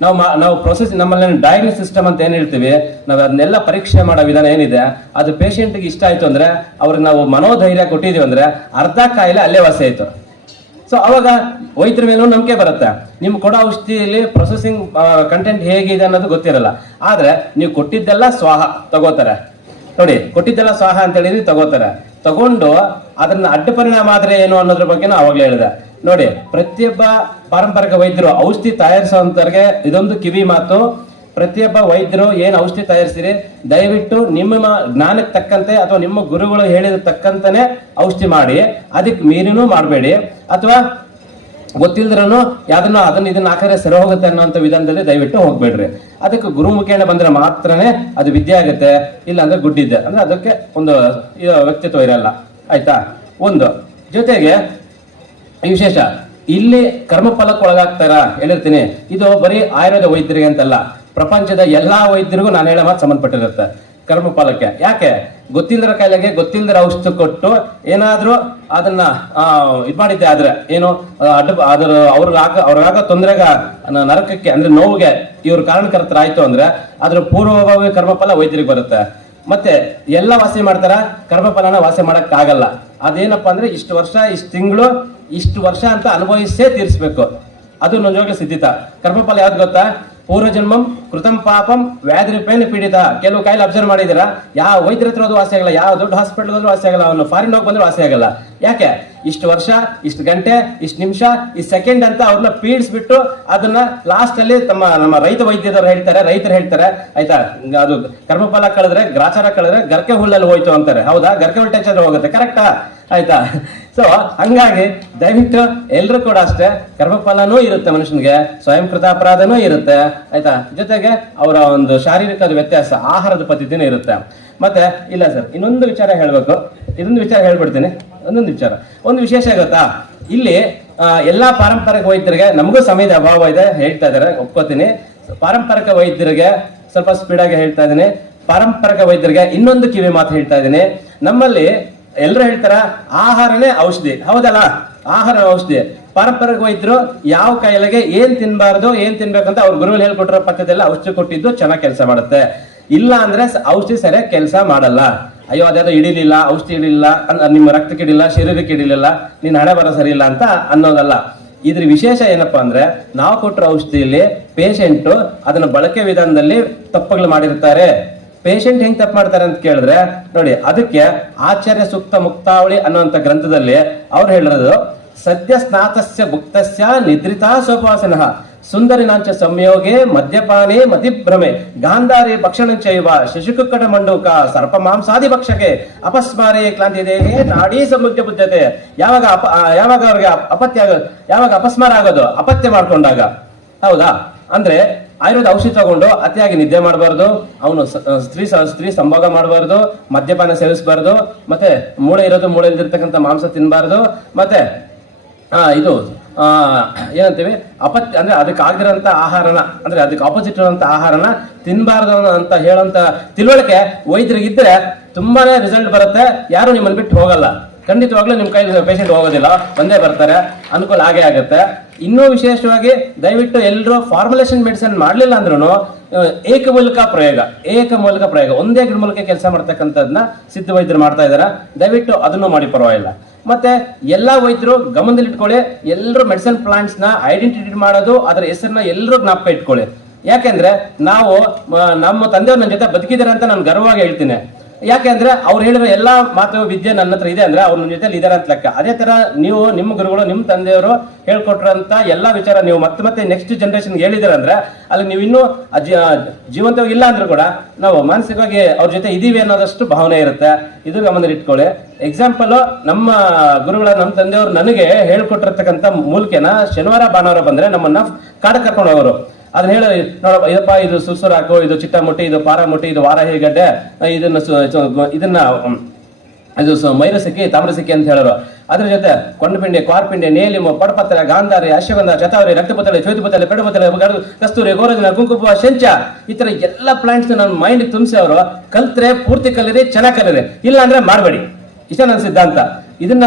ನಾವು ಪ್ರೊಸೆಸ್, ನಮ್ಮಲ್ಲಿ ಡಯಾಗ್ನೋಸ್ ಸಿಸ್ಟಮ್ ಅಂತ ಏನ್ ಹೇಳ್ತೀವಿ, ನಾವು ಅದನ್ನೆಲ್ಲ ಪರೀಕ್ಷೆ ಮಾಡೋ ವಿಧಾನ ಏನಿದೆ ಅದು ಪೇಷಂಟ್ಗೆ ಇಷ್ಟ ಆಯ್ತು ಅಂದ್ರೆ ಅವ್ರಿಗೆ ನಾವು ಮನೋಧೈರ್ಯ ಕೊಟ್ಟಿದೀವಿ ಅಂದ್ರೆ ಅರ್ಧ ಕಾಯಿಲೆ ಅಲ್ಲೇ ವಾಸಿ ಆಯ್ತು. ಸೊ ಅವಾಗ ವೈದ್ಯರ ಮೇಲೂ ನಂಬಿಕೆ ಬರುತ್ತೆ. ನಿಮ್ಗೆ ಕೊಡೋ ಔಷಧಿಯಲ್ಲಿ ಪ್ರೊಸೆಸಿಂಗ್ ಕಂಟೆಂಟ್ ಹೇಗಿದೆ ಅನ್ನೋದು ಗೊತ್ತಿರಲ್ಲ, ಆದ್ರೆ ನೀವು ಕೊಟ್ಟಿದ್ದೆಲ್ಲ ಸ್ವಾಹ ತಗೋತಾರೆ. ನೋಡಿ, ಕೊಟ್ಟಿದ್ದೆಲ್ಲ ಸ್ವಾಹ ಅಂತ ಹೇಳಿದ್ರಿ, ತಗೊಂಡು ಅದನ್ನ ಅಡ್ಡ ಪರಿಣಾಮ ಆದ್ರೆ ಏನು ಅನ್ನೋದ್ರ ಬಗ್ಗೆ ಅವಾಗ್ಲೇ ಹೇಳಿದೆ. ನೋಡಿ, ಪ್ರತಿಯೊಬ್ಬ ಪಾರಂಪರಿಕ ವೈದ್ಯರು ಔಷಧಿ ತಯಾರಿಸುವಂತವ್ರಿಗೆ ಇದೊಂದು ಕಿವಿ ಮಾತು, ಪ್ರತಿಯೊಬ್ಬ ವೈದ್ಯರು ಏನ್ ಔಷಧಿ ತಯಾರಿಸಿರಿ ದಯವಿಟ್ಟು ನಿಮ್ಮ ಜ್ಞಾನಕ್ಕೆ ತಕ್ಕಂತೆ ಅಥವಾ ನಿಮ್ಮ ಗುರುಗಳು ಹೇಳಿದ ತಕ್ಕಂತಾನೆ ಔಷಧಿ ಮಾಡಿ, ಅದಕ್ಕೆ ಮೀರಿನೂ ಮಾಡಬೇಡಿ. ಅಥವಾ ಗೊತ್ತಿಲ್ದ್ರೂ ಯಾವ್ದನ್ನ ಅದನ್ನ ಇದನ್ನ ಹಾಕಿದ್ರೆ ಸರಿ ಹೋಗುತ್ತೆ ಅನ್ನೋಂಥ ವಿಧಾನದಲ್ಲಿ ದಯವಿಟ್ಟು ಹೋಗ್ಬೇಡ್ರಿ. ಅದಕ್ಕೆ ಗುರುಮುಖೇನ ಬಂದ್ರೆ ಮಾತ್ರನೇ ಅದು ವಿದ್ಯೆ ಆಗುತ್ತೆ, ಇಲ್ಲ ಅಂದ್ರೆ ಗುಡ್ಡಿದ್ದೆ ಅಂದ್ರೆ ಅದಕ್ಕೆ ಒಂದು ವ್ಯಕ್ತಿತ್ವ ಇರಲ್ಲ. ಆಯ್ತಾ? ಒಂದು ಜೊತೆಗೆ ಈ ವಿಶೇಷ ಇಲ್ಲಿ ಕರ್ಮಫಲಕ್ಕೆ ಒಳಗಾಗ್ತಾರ ಹೇಳಿರ್ತೀನಿ. ಇದು ಬರೀ ಆಯುರ್ವೇದ ವೈದ್ಯರಿಗೆ ಅಂತಲ್ಲ, ಪ್ರಪಂಚದ ಎಲ್ಲಾ ವೈದ್ಯರಿಗೂ ನಾನು ಹೇಳೋ ಮಾತು ಸಂಬಂಧಪಟ್ಟಿರುತ್ತೆ ಕರ್ಮಫಲಕ್ಕೆ. ಯಾಕೆ? ಗೊತ್ತಿಲ್ಲದ ಕಾಯಿಲೆಗೆ ಗೊತ್ತಿಲ್ಲದ ಔಷಧ ಕೊಟ್ಟು ಏನಾದ್ರೂ ಅದನ್ನ ಇದ್ ಮಾಡಿದ್ದೆ ಆದ್ರೆ ಏನು ಅದ್ರ ಅವ್ರಿಗಾಗ ತೊಂದರೆಗ ನರಕಕ್ಕೆ ಅಂದ್ರೆ ನೋವಿಗೆ ಇವ್ರ ಕಾರಣಕರ್ತರಾಯ್ತು ಅಂದ್ರೆ ಅದ್ರ ಪೂರ್ವಭಾವಿ ಕರ್ಮಫಲ ವೈದ್ಯರಿಗೆ ಬರುತ್ತೆ. ಮತ್ತೆ ಎಲ್ಲ ವಾಸಿ ಮಾಡ್ತಾರ, ಕರ್ಮಫಲನ ವಾಸಿ ಮಾಡಕ್ ಆಗಲ್ಲ. ಅದೇನಪ್ಪಾ ಅಂದ್ರೆ ಇಷ್ಟು ವರ್ಷ, ಇಷ್ಟು ತಿಂಗಳು, ಇಷ್ಟು ವರ್ಷ ಅಂತ ಅನುಭವಿಸೇ ತೀರಿಸ್ಬೇಕು. ಅದು ನಿಜವಾಗ್ಲೂ ಸಿದ್ಧಿತ. ಕರ್ಮಫಲ ಯಾವ್ದು ಗೊತ್ತಾ? ಪೂರ್ವಜನ್ಮಂ ಕೃತಂ ಪಾಪಂ ವ್ಯಾಧಿರೂಪೇಣ ಪೀಡಿತ. ಕೆಲವು ಕಾಯಿಲೆ ಅಬ್ಸರ್ವ್ ಮಾಡಿದಿರ, ಯಾವ ವೈದ್ಯರ ಹತ್ರ ವಾಸಿ ಆಗಲ್ಲ, ಯಾವ ದೊಡ್ಡ ಹಾಸ್ಪಿಟಲ್ ಹೋದ್ರೂ ವಾಸಿ ಆಗಲ್ಲ, ಅವನು ಫಾರಿನ್ ಹೋಗಿ ಬಂದ್ರು ವಾಸಿ ಆಗಲ್ಲ. ಯಾಕೆ? ಇಷ್ಟು ವರ್ಷ, ಇಷ್ಟು ಗಂಟೆ, ಇಷ್ಟು ನಿಮಿಷ, ಇಷ್ಟು ಸೆಕೆಂಡ್ ಅಂತ ಅವ್ರನ್ನ ಪೀಡಿಸ್ಬಿಟ್ಟು ಅದನ್ನ ಲಾಸ್ಟ್ ಅಲ್ಲಿ ನಮ್ಮ ರೈತ ವೈದ್ಯದವ್ರು ಹೇಳ್ತಾರೆ, ರೈತರು ಹೇಳ್ತಾರೆ, ಆಯ್ತಾ, ಅದು ಕರ್ಮಫಲ ಕಳೆದ್ರೆ, ಗ್ರಾಚಾರ ಕಳೆದ್ರೆ ಗರ್ಕೆ ಹುಲ್ಲಲ್ಲಿ ಹೋಯ್ತು ಅಂತಾರೆ. ಹೌದಾ? ಗರ್ಕೆ ಹುಲ್ ಟೆನ್ಷನ್ ಹೋಗುತ್ತೆ, ಕರೆಕ್ಟಾ? ಆಯ್ತಾ? ಸೊ ಹಂಗಾಗಿ ದಯವಿಟ್ಟು ಎಲ್ರು ಕೂಡ ಅಷ್ಟೇ, ಕರ್ಮಫಲನೂ ಇರುತ್ತೆ ಮನುಷ್ಯನಿಗೆ, ಸ್ವಯಂಕೃತ ಅಪರಾಧನೂ ಇರುತ್ತೆ. ಆಯ್ತಾ? ಜೊತೆಗೆ ಅವರ ಒಂದು ಶಾರೀರಿಕ ವ್ಯತ್ಯಾಸ, ಆಹಾರದ ಪದ್ಧತಿನೂ ಇರುತ್ತೆ. ಮತ್ತೆ ಇಲ್ಲ ಸರ್, ಇನ್ನೊಂದು ವಿಚಾರ ಹೇಳ್ಬೇಕು, ಇದೊಂದು ವಿಚಾರ ಹೇಳ್ಬಿಡ್ತೀನಿ. ಒಂದು ವಿಶೇಷ ಗೊತ್ತಾ? ಇಲ್ಲಿ ಎಲ್ಲಾ ಪಾರಂಪರಿಕ ವೈದ್ಯರಿಗೆ, ನಮಗೂ ಸಮಯದ ಅಭಾವ ಇದೆ, ಹೇಳ್ತಾ ಇದಾರೆ, ಒಪ್ಕೋತೀನಿ. ಪಾರಂಪರಿಕ ವೈದ್ಯರಿಗೆ ಸ್ವಲ್ಪ ಸ್ಪೀಡ್ ಆಗಿ ಹೇಳ್ತಾ ಇದ್ದೀನಿ. ಪಾರಂಪರಿಕ ವೈದ್ಯರಿಗೆ ಇನ್ನೊಂದು ಕಿವಿ ಮಾತು ಹೇಳ್ತಾ ಇದ್ದೀನಿ. ನಮ್ಮಲ್ಲಿ ಎಲ್ಲರೂ ಹೇಳ್ತಾರ ಆಹಾರನೇ ಔಷಧಿ, ಹೌದಲ್ಲ? ಆಹಾರ ಔಷಧಿ. ಪಾರಂಪರಿಕ ವೈದ್ಯರು ಯಾವ ಕಾಯಿಲೆಗೆ ಏನ್ ತಿನ್ಬಾರ್ದು, ಏನ್ ತಿನ್ಬೇಕಂತ ಅವ್ರ ಗುರುಗಳು ಹೇಳ್ಕೊಟ್ಟಿರೋ ಪದ್ಧತಿ ಎಲ್ಲ ಔಷಧಿ ಕೊಟ್ಟಿದ್ದು ಚೆನ್ನಾಗಿ ಕೆಲಸ ಮಾಡುತ್ತೆ. ಇಲ್ಲ ಅಂದ್ರೆ ಔಷಧಿ ಸರಿಯಾಗಿ ಕೆಲಸ ಮಾಡಲ್ಲ. ಅಯ್ಯೋ ಅದ್ಯಾವುದೋ ಹಿಡಿಲಿಲ್ಲ, ಔಷಧಿ ಹಿಡಿಲಿಲ್ಲ, ನಿಮ್ಮ ರಕ್ತಕ್ಕೆ ಹಿಡಿಲ್ಲ, ಶರೀರಕ್ಕೆ ಹಿಡಿಲಿಲ್ಲ, ನಿನ್ನ ಹಣೆ ಬರ ಸರಿ ಇಲ್ಲ ಅಂತ ಅನ್ನೋದಲ್ಲ. ಇದ್ರ ವಿಶೇಷ ಏನಪ್ಪಾ ಅಂದ್ರೆ, ನಾವು ಕೊಟ್ಟಿರೋ ಔಷಧಿಯಲ್ಲಿ ಪೇಷಂಟ್ ಅದನ್ನ ಬಳಕೆ ವಿಧಾನದಲ್ಲಿ ತಪ್ಪುಗಳು ಮಾಡಿರ್ತಾರೆ. ಪೇಷಂಟ್ ಹೆಂಗ್ ತಪ್ಪು ಮಾಡ್ತಾರೆ ಅಂತ ಕೇಳಿದ್ರೆ ನೋಡಿ, ಅದಕ್ಕೆ ಆಚಾರ್ಯ ಸೂಕ್ತ ಮುಕ್ತಾವಳಿ ಅನ್ನುವಂತ ಗ್ರಂಥದಲ್ಲಿ ಅವ್ರು ಹೇಳಿರೋದು, ಸದ್ಯ ಸ್ನಾತಸ್ಯ ಭುಕ್ತಸ್ಯ ನಿದ್ರಿತಾ ಸೋಪಾಸನಃ ಸುಂದರಿನಾಂಚ ಸಂಯೋಗೆ ಮದ್ಯಪಾನೇ ಮತಿಭ್ರಮೆ ಗಾಂಧಾರಿ ಭಕ್ಷಣಂಚೈವ ಶಶಿಕುಕ್ಕಟ ಮಂಡೂಕ ಸರ್ಪ ಮಾಂಸಾದಿ ಭಕ್ಷಕೆ ಅಪಸ್ಮಾರೇ ಕ್ಲಾಂತಿ ದೇಹೇ ನಾಡೀ ಸಮುದ್ಯ ಬುದ್ಧತೆ. ಯಾವಾಗ ಅವ್ರಿಗೆ ಯಾವಾಗ ಅಪಸ್ಮಾರ ಆಗೋದು? ಅಪತ್ಯ ಮಾಡ್ಕೊಂಡಾಗ. ಹೌದಾ? ಅಂದ್ರೆ ಆಯುರ್ವೇದ ಔಷಧಿ ತಗೊಂಡು ಅತಿಯಾಗಿ ನಿದ್ದೆ ಮಾಡಬಾರ್ದು, ಅವನು ಸ್ತ್ರೀ ಸಂಭೋಗ ಮಾಡಬಾರ್ದು, ಮದ್ಯಪಾನ ಸೇವಿಸಬಾರ್ದು, ಮತ್ತೆ ಮೂಳೆ ಇರೋದು ಮೂಳೆ ಇಲ್ದಿರ್ತಕ್ಕಂಥ ಮಾಂಸ ತಿನ್ಬಾರ್ದು, ಮತ್ತೆ ಇದು ಏನಂತೀವಿ ಅಪತ್ಯ ಅಂದ್ರೆ ಅದಕ್ಕೆ ಆಗಿರೋಂಥ ಆಹಾರನ, ಅಂದ್ರೆ ಅದಕ್ಕೆ ಆಪೋಸಿಟ್ ಇರೋಂಥ ಆಹಾರನ ತಿನ್ಬಾರ್ದು ಅಂತ ಹೇಳೋಂಥ ತಿಳುವಳಿಕೆ ವೈದ್ಯರಿಗಿದ್ರೆ ತುಂಬಾನೇ ರಿಸಲ್ಟ್ ಬರುತ್ತೆ. ಯಾರು ನಿಮ್ಮನ್ನು ಬಿಟ್ಟು ಹೋಗಲ್ಲ, ಖಂಡಿತವಾಗ್ಲೂ ನಿಮ್ಮ ಕೈ ಪೇಷಂಟ್ ಹೋಗೋದಿಲ್ಲ, ಒಂದೇ ಬರ್ತಾರೆ, ಅನುಕೂಲ ಆಗೇ ಆಗುತ್ತೆ. ಇನ್ನೂ ವಿಶೇಷವಾಗಿ ದಯವಿಟ್ಟು ಎಲ್ಲರೂ ಫಾರ್ಮುಲೇಷನ್ ಮೆಡಿಸಿನ್ ಮಾಡ್ಲಿಲ್ಲ ಅಂದ್ರೂ ಏಕಮೂಲಿಕ ಪ್ರಯೋಗ ಒಂದೇ ಗಿಡಮೂಲಿಕೆ ಕೆಲಸ ಮಾಡ್ತಕ್ಕಂಥದ್ದನ್ನ ಸಿದ್ಧ ವೈದ್ಯರು ಮಾಡ್ತಾ ಇದಾರೆ. ದಯವಿಟ್ಟು ಅದನ್ನು ಮಾಡಿ, ಪರವಾಗಿಲ್ಲ. ಮತ್ತೆ ಎಲ್ಲಾ ವೈದ್ಯರು ಗಮನದಲ್ಲಿಟ್ಕೊಳ್ಳಿ, ಎಲ್ಲರೂ ಮೆಡಿಸಿನ್ ಪ್ಲಾಂಟ್ಸ್ ನ ಐಡೆಂಟಿಟಿ ಮಾಡೋದು, ಅದರ ಹೆಸರನ್ನ ಎಲ್ಲರೂ ಜ್ಞಾಪಕ ಇಟ್ಕೊಳ್ಳಿ. ಯಾಕೆಂದ್ರೆ ನಾವು ನಮ್ಮ ತಂದೆಯವ್ರ ನನ್ನ ಜೊತೆ ಬದುಕಿದಾರೆ ಅಂತ ನಾನು ಗರ್ವವಾಗಿ ಹೇಳ್ತೀನಿ. ಯಾಕೆಂದ್ರೆ ಅವ್ರು ಹೇಳಿರೋ ಎಲ್ಲಾ ಮಾತು ವಿದ್ಯೆ ನನ್ನ ಹತ್ರ ಇದೆ ಅಂದ್ರೆ ಅವ್ರ ಜೊತೆ ಇದಾರೆ ಅಂತ ಲೆಕ್ಕ. ಅದೇ ತರ ನೀವು ನಿಮ್ಮ ಗುರುಗಳು, ನಿಮ್ಮ ತಂದೆಯವರು ಹೇಳ್ಕೊಟ್ರಂತ ಎಲ್ಲಾ ವಿಚಾರ ನೀವು ಮತ್ತೆ ನೆಕ್ಸ್ಟ್ ಜನರೇಷನ್ಗೆ ಹೇಳಿದಾರೆ ಅಂದ್ರೆ ಅಲ್ಲಿ ನೀವು ಇನ್ನೂ ಜೀವಂತವಾಗಿ ಇಲ್ಲ ಅಂದ್ರೂ ಕೂಡ ನಾವು ಮಾನಸಿಕವಾಗಿ ಅವ್ರ ಜೊತೆ ಇದೀವಿ ಅನ್ನೋದಷ್ಟು ಭಾವನೆ ಇರುತ್ತೆ. ಇದು ಗಮನದಲ್ಲಿ ಇಟ್ಕೊಳ್ಳಿ. ಎಕ್ಸಾಂಪಲ್, ನಮ್ಮ ಗುರುಗಳ, ನಮ್ಮ ತಂದೆಯವರು ನನಗೆ ಹೇಳ್ಕೊಟ್ಟಿರ್ತಕ್ಕಂಥ ಮೂಲಿಕೆನ ಶನಿವಾರ ಭಾನುವಾರ ಬಂದ್ರೆ ನಮ್ಮನ್ನ ಕಾಡಕ್ಕೆ ಕರ್ಕೊಂಡು ಹೋಗೋರು. ಅದನ್ನ ಹೇಳಿ ನೋಡಪ್ಪ, ಇದಪ್ಪ ಇದು ಸುರ್ಸುರ್ ಹಾಕು, ಇದು ಚಿಟ್ಟಮುಟ್ಟಿ, ಇದು ಪಾರಮುಟ್ಟಿ, ಇದು ವಾರಾಹಿ ಗಡ್ಡೆ, ಇದನ್ನ ಇದು ಮೈರಸಿಕ್ಕಿ, ತಾಮ್ರಸಿಕ್ಕಿ ಅಂತ ಹೇಳೋರು. ಅದ್ರ ಜೊತೆ ಕೊಂಡಪಿಂಡಿ, ಕ್ವಾರ್ಪಿಂಡಿ, ನೇಲಿಮು, ಪಡಪತ್ರ, ಗಾಂಧಾರಿ, ಅಶ್ವಗಂಧ, ಶತಾವರಿ, ರಕ್ತಪತಳೆ, ಶ್ವೇತಪತಳೆ, ಪೆಡಪತಳೆ, ಕಸ್ತೂರಿ, ಗೋರದಿನ, ಕುಂಕುಮ, ಶಂಚ, ಈ ತರ ಎಲ್ಲ ಪ್ಲಾಂಟ್ಸ್ ನನ್ನ ಮೈಂಡ್ ತುಂಬಿಸಿ ಅವರು ಕಲ್ತ್ರೆ ಪೂರ್ತಿ ಕಲೀರಿ, ಚೆನ್ನಾಗಿ ಕಲೀರಿ, ಇಲ್ಲ ಅಂದ್ರೆ ಮಾಡಬೇಡಿ. ಇಷ್ಟ ನನ್ನ ಸಿದ್ಧಾಂತ. ಇದನ್ನ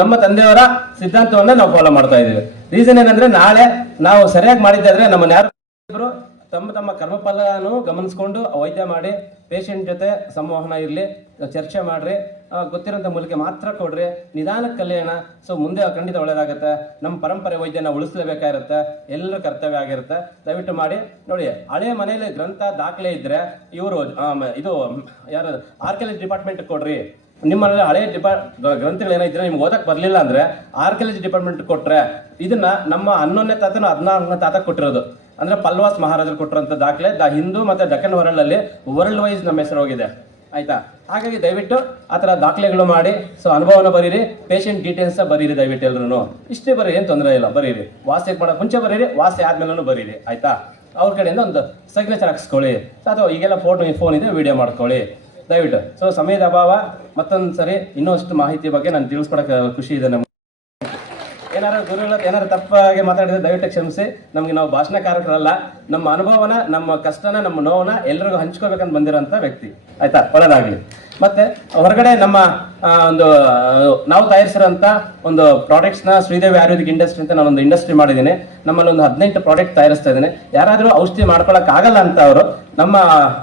ನಮ್ಮ ತಂದೆಯವರ ಸಿದ್ಧಾಂತವನ್ನ ನಾವು ಫಾಲೋ ಮಾಡ್ತಾ ಇದೀವಿ. ರೀಸನ್ ಏನಂದ್ರೆ, ನಾಳೆ ನಾವು ಸರಿಯಾಗಿ ಮಾಡಿದ್ದಾದ್ರೆ ನಮ್ಮನ್ನ ಯಾರು ತಮ್ಮ ಕರ್ಮಫಲನು ಗಮನಿಸ್ಕೊಂಡು ವೈದ್ಯ ಮಾಡಿ ಪೇಷಂಟ್ ಜೊತೆ ಸಂವಹನ ಇರಲಿ, ಚರ್ಚೆ ಮಾಡ್ರಿ, ಗೊತ್ತಿರೋಂಥ ಮೂಲಿಕೆ ಮಾತ್ರ ಕೊಡ್ರಿ, ನಿಧಾನಕ್ಕೆ ಕಲಿಯೋಣ. ಸೊ ಮುಂದೆ ಖಂಡಿತ ಒಳ್ಳೇದಾಗುತ್ತೆ. ನಮ್ಮ ಪರಂಪರೆ ವೈದ್ಯನ ಉಳಿಸಲೇಬೇಕಾಗಿರುತ್ತೆ, ಎಲ್ಲರ ಕರ್ತವ್ಯ ಆಗಿರುತ್ತೆ. ದಯವಿಟ್ಟು ಮಾಡಿ. ನೋಡಿ, ಹಳೆ ಮನೆಯಲ್ಲಿ ಗ್ರಂಥ ದಾಖಲೆ ಇದ್ರೆ ಇವರು ಇದು ಯಾರು ಆರ್ಕಿಯಾಲಜಿ ಡಿಪಾರ್ಟ್ಮೆಂಟ್ ಕೊಡ್ರಿ. ನಿಮ್ಮಲ್ಲಿ ಹಳೆ ಗ್ರಂಥಗಳು ಏನಿದ್ರೆ ನಿಮ್ಗೆ ಓದಕ್ ಬರ್ಲಿಲ್ಲ ಅಂದ್ರೆ ಆರ್ಕಿಯಾಲಜಿ ಡಿಪಾರ್ಟ್ಮೆಂಟ್ ಕೊಟ್ರೆ, ಇದನ್ನ ನಮ್ಮ 11ನೇ ತಾತನ 14ನೇ ತಾತ ಕೊಟ್ಟಿರೋದು. ಅಂದ್ರೆ ಪಲ್ವಾಸ್ ಮಹಾರಾಜರು ಕೊಟ್ಟಿರೋಂಥ ದಾಖಲೆ ದ ಹಿಂದೂ ಮತ್ತೆ ಡೆಕ್ಕನ್ ವರ್ಲ್ಡ್ ಅಲ್ಲಿ ವರ್ಲ್ಡ್ ವೈಸ್ ನಮ್ಮ ಹೆಸರು ಹೋಗಿದೆ. ಆಯ್ತಾ. ಹಾಗಾಗಿ ದಯವಿಟ್ಟು ಆ ಥರ ದಾಖಲೆಗಳು ಮಾಡಿ, ಸೊ ಅನುಭವನ ಬರೀರಿ, ಪೇಷಂಟ್ ಡೀಟೇಲ್ಸ್ ಬರೀರಿ ದಯವಿಟ್ಟು ಎಲ್ಲರೂ. ಇಷ್ಟೇ ಬರೀರಿ, ಏನು ತೊಂದರೆ ಇಲ್ಲ, ಬರೀರಿ. ವಾಸಿ ಮಾಡೋ ಮುಂಚೆ ಬರೀರಿ, ವಾಸಿ ಆದ್ಮೇಲೂ ಬರೀರಿ, ಆಯ್ತಾ. ಅವ್ರ ಕಡೆಯಿಂದ ಒಂದು ಸಿಗ್ನೇಚರ್ ಹಾಕ್ಸ್ಕೊಳ್ಳಿ, ಅಥವಾ ಈಗೆಲ್ಲ ಫೋನ್ ಇದೆ, ವಿಡಿಯೋ ಮಾಡ್ಕೊಳ್ಳಿ ದಯವಿಟ್ಟು. ಸೊ ಸಮಯದ ಅಭಾವ, ಮತ್ತೊಂದು ಸರಿ ಇನ್ನಷ್ಟು ಮಾಹಿತಿ ಬಗ್ಗೆ ನಾನು ತಿಳಿಸ್ಕೊಡಕ್ಕೆ ಖುಷಿ ಇದೆ ನಮ್ಗೆ. ಏನಾರು ಗುರುಗಳ ಏನಾರು ತಪ್ಪಾಗಿ ಮಾತಾಡಿದ್ರೆ ದಯವಿಟ್ಟು ಕ್ಷಮಿಸಿ. ನಮ್ಗೆ ನಾವು ಭಾಷಣಕಾರಕರಲ್ಲ, ನಮ್ಮ ಅನುಭವನ, ನಮ್ಮ ಕಷ್ಟನ, ನಮ್ಮ ನೋವನ್ನ ಎಲ್ರಿಗೂ ಹಂಚ್ಕೋಬೇಕಂತ ಬಂದಿರೋಂಥ ವ್ಯಕ್ತಿ, ಆಯ್ತಾ. ಒಳ್ಳೆದಾಗಲಿ. ಮತ್ತೆ ಹೊರಗಡೆ ನಮ್ಮ ಒಂದು ನಾವು ತಯಾರಿಸಿರೋಂಥ ಒಂದು ಪ್ರಾಡಕ್ಟ್ಸ್ನ ಶ್ರೀದೇವಿ ಆಯುರ್ವೇದಿಕ್ ಇಂಡಸ್ಟ್ರಿ ಅಂತ ನಾನೊಂದು ಇಂಡಸ್ಟ್ರಿ ಮಾಡಿದ್ದೀನಿ. ನಮ್ಮಲ್ಲಿ ಒಂದು 18 ಪ್ರಾಡಕ್ಟ್ ತಯಾರಿಸ್ತಾ ಇದ್ದೀನಿ. ಯಾರಾದರೂ ಔಷಧಿ ಮಾಡ್ಕೊಳಕ್ ಆಗಲ್ಲ ಅಂತ ಅವರು ನಮ್ಮ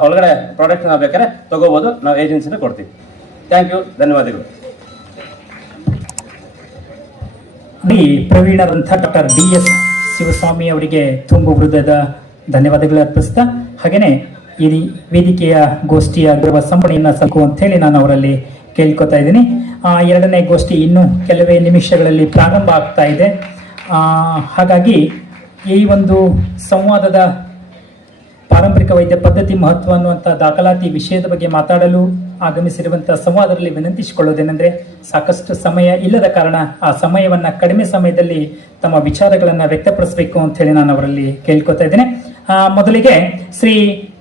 ಒಳಗಡೆ ಪ್ರಾಡಕ್ಟ್ನ ಬೇಕಾದ್ರೆ ತಗೋಬಹುದು, ನಾವು ಏಜೆನ್ಸಿನ ಕೊಡ್ತೀವಿ. ಥ್ಯಾಂಕ್ ಯು, ಧನ್ಯವಾದಗಳು. ಪ್ರವೀಣರಂಥ ಡಾಕ್ಟರ್ DS ಶಿವಸ್ವಾಮಿ ಅವರಿಗೆ ತುಂಬ ಹೃದಯದ ಧನ್ಯವಾದಗಳು ಅರ್ಪಿಸ್ತಾ, ಹಾಗೆಯೇ ಈ ವೇದಿಕೆಯ ಗೋಷ್ಠಿಯ ಗೃಹ ಸಂಪಣೆಯನ್ನು ಸಲ್ಕು ಅಂತ ಹೇಳಿ ನಾನು ಅವರಲ್ಲಿ ಕೇಳ್ಕೊತಾ ಇದ್ದೀನಿ. ಎರಡನೇ ಗೋಷ್ಠಿ ಇನ್ನು ಕೆಲವೇ ನಿಮಿಷಗಳಲ್ಲಿ ಪ್ರಾರಂಭ ಆಗ್ತಾ ಇದೆ. ಹಾಗಾಗಿ ಈ ಒಂದು ಸಂವಾದದ ಪಾರಂಪರಿಕ ವೈದ್ಯ ಪದ್ಧತಿ ಮಹತ್ವ ಅನ್ನುವಂಥ ದಾಖಲಾತಿ ವಿಷಯದ ಬಗ್ಗೆ ಮಾತಾಡಲು ಆಗಮಿಸಿರುವಂಥ ಸಂವಾದದಲ್ಲಿ ವಿನಂತಿಸಿಕೊಳ್ಳೋದೇನೆಂದರೆ, ಸಾಕಷ್ಟು ಸಮಯ ಇಲ್ಲದ ಕಾರಣ ಆ ಸಮಯವನ್ನು ಕಡಿಮೆ ಸಮಯದಲ್ಲಿ ತಮ್ಮ ವಿಚಾರಗಳನ್ನು ವ್ಯಕ್ತಪಡಿಸಬೇಕು ಅಂತ ಹೇಳಿ ನಾನು ಅವರಲ್ಲಿ ಕೇಳ್ಕೊತಾ ಇದ್ದೇನೆ. ಮೊದಲಿಗೆ ಶ್ರೀ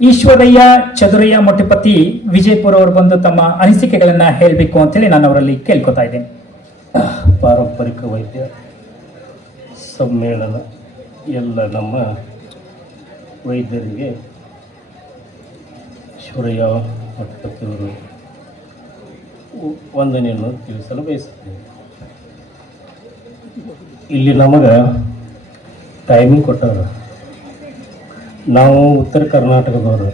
ಈಶ್ವರಯ್ಯ ಚದುರಯ್ಯ ಮೊಟ್ಟಿಪತಿ ವಿಜಯಪುರ ಅವರು ಬಂದು ತಮ್ಮ ಅನಿಸಿಕೆಗಳನ್ನು ಹೇಳಬೇಕು ಅಂತ ಹೇಳಿ ನಾನು ಅವರಲ್ಲಿ ಕೇಳ್ಕೊತಾ ಇದ್ದೇನೆ. ಪಾರಂಪರಿಕ ವೈದ್ಯ ಸಮ್ಮೇಳನ ಎಲ್ಲ ನಮ್ಮ ವೈದ್ಯರಿಗೆ ಈಶ್ವರಯ್ಯ ಮೊಟ್ಟಿಪತಿಯವರು ವಂದನೆಯನ್ನು ತಿಳಿಸಲು ಬಯಸುತ್ತೇವೆ. ಇಲ್ಲಿ ನಮಗೆ ಟೈಮಿಂಗ್ ಕೊಟ್ಟವರು, ನಾವು ಉತ್ತರ ಕರ್ನಾಟಕದವರು,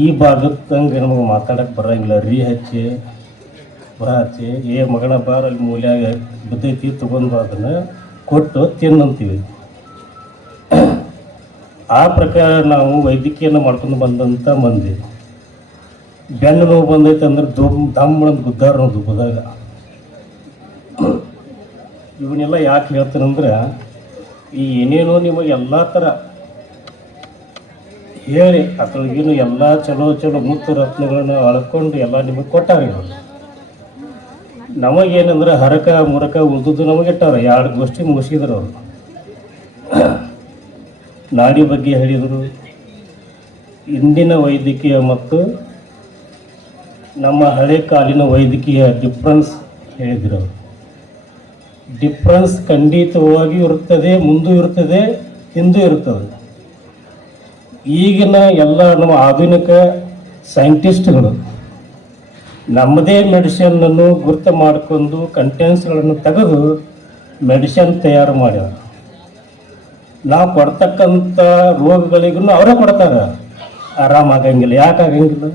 ಈ ಭಾಗದಂಗೆ ನಮಗೆ ಮಾತಾಡಕ್ಕೆ ಬರೋಂಗಿಲ್ಲ. ಹಚ್ಚಿ ಹಚ್ಚಿ ಮಗನ ಬಾರ ಅಲ್ಲಿ ಮೂಲ್ಯಾಗ ಬಿದ್ದೈತಿ, ತಗೊಂಡು ಅದನ್ನು ಕೊಟ್ಟು ತಿನ್ನಂತೀವಿ. ಆ ಪ್ರಕಾರ ನಾವು ವೈದ್ಯಕೀಯನ ಮಾಡ್ಕೊಂಡು ಬಂದಂಥ ಮಂದಿ. ಬೆನ್ನು ನೋವು ಬಂದೈತೆ ಅಂದ್ರೆ ದಮ್ಮಳಂದು ಗುದ್ದಾರ ನಾವು ದುಬ್ಬದಾಗ. ಇವನ್ನೆಲ್ಲ ಯಾಕೆ ಹೇಳ್ತೀನಂದ್ರೆ, ಈ ಏನೇನೋ ನಿಮಗೆ ಎಲ್ಲ ಥರ ಹೇಳಿ ಅದ್ರೊಳಗೇನು ಎಲ್ಲ ಚಲೋ ಚಲೋ ಮುತ್ತು ರತ್ನಗಳನ್ನ ಅಳ್ಕೊಂಡು ಎಲ್ಲ ನಿಮಗೆ ಕೊಟ್ಟಾರ. ಇವರು ನಮಗೇನಂದ್ರೆ ಹರಕ ಮುರಕ ಉಳ್ದುದು ನಮಗೆ ಇಟ್ಟಾರ. 2 ಗೋಷ್ಠಿ ಮುಗಿಸಿದ್ರು ಅವರು. ನಾಡಿ ಬಗ್ಗೆ ಹೇಳಿದರು, ಇಂದಿನ ವೈದ್ಯಕೀಯ ಮತ್ತು ನಮ್ಮ ಹಳೆ ಕಾಲಿನ ವೈದ್ಯಕೀಯ ಡಿಫ್ರೆನ್ಸ್ ಹೇಳಿದರು. ಡಿಫ್ರೆನ್ಸ್ ಖಂಡಿತವಾಗಿ ಇರುತ್ತದೆ, ಮುಂದೂ ಇರುತ್ತದೆ, ಹಿಂದೂ ಇರುತ್ತದೆ. ಈಗಿನ ಎಲ್ಲ ನಮ್ಮ ಆಧುನಿಕ ಸೈಂಟಿಸ್ಟ್ಗಳು ನಮ್ಮದೇ ಮೆಡಿಸಿನನ್ನು ಗುರುತು ಮಾಡಿಕೊಂಡು ಕಂಟೆಂಟ್ಸ್ಗಳನ್ನು ತೆಗೆದು ಮೆಡಿಸಿನ್ ತಯಾರು ಮಾಡ್ಯಾರ. ನಾವು ಕೊಡ್ತಕ್ಕಂಥ ರೋಗಗಳಿಗೂ ಅವರೇ ಕೊಡ್ತಾರೆ, ಆರಾಮಾಗಂಗಿಲ್ಲ. ಯಾಕೆ ಆಗಂಗಿಲ್ಲ?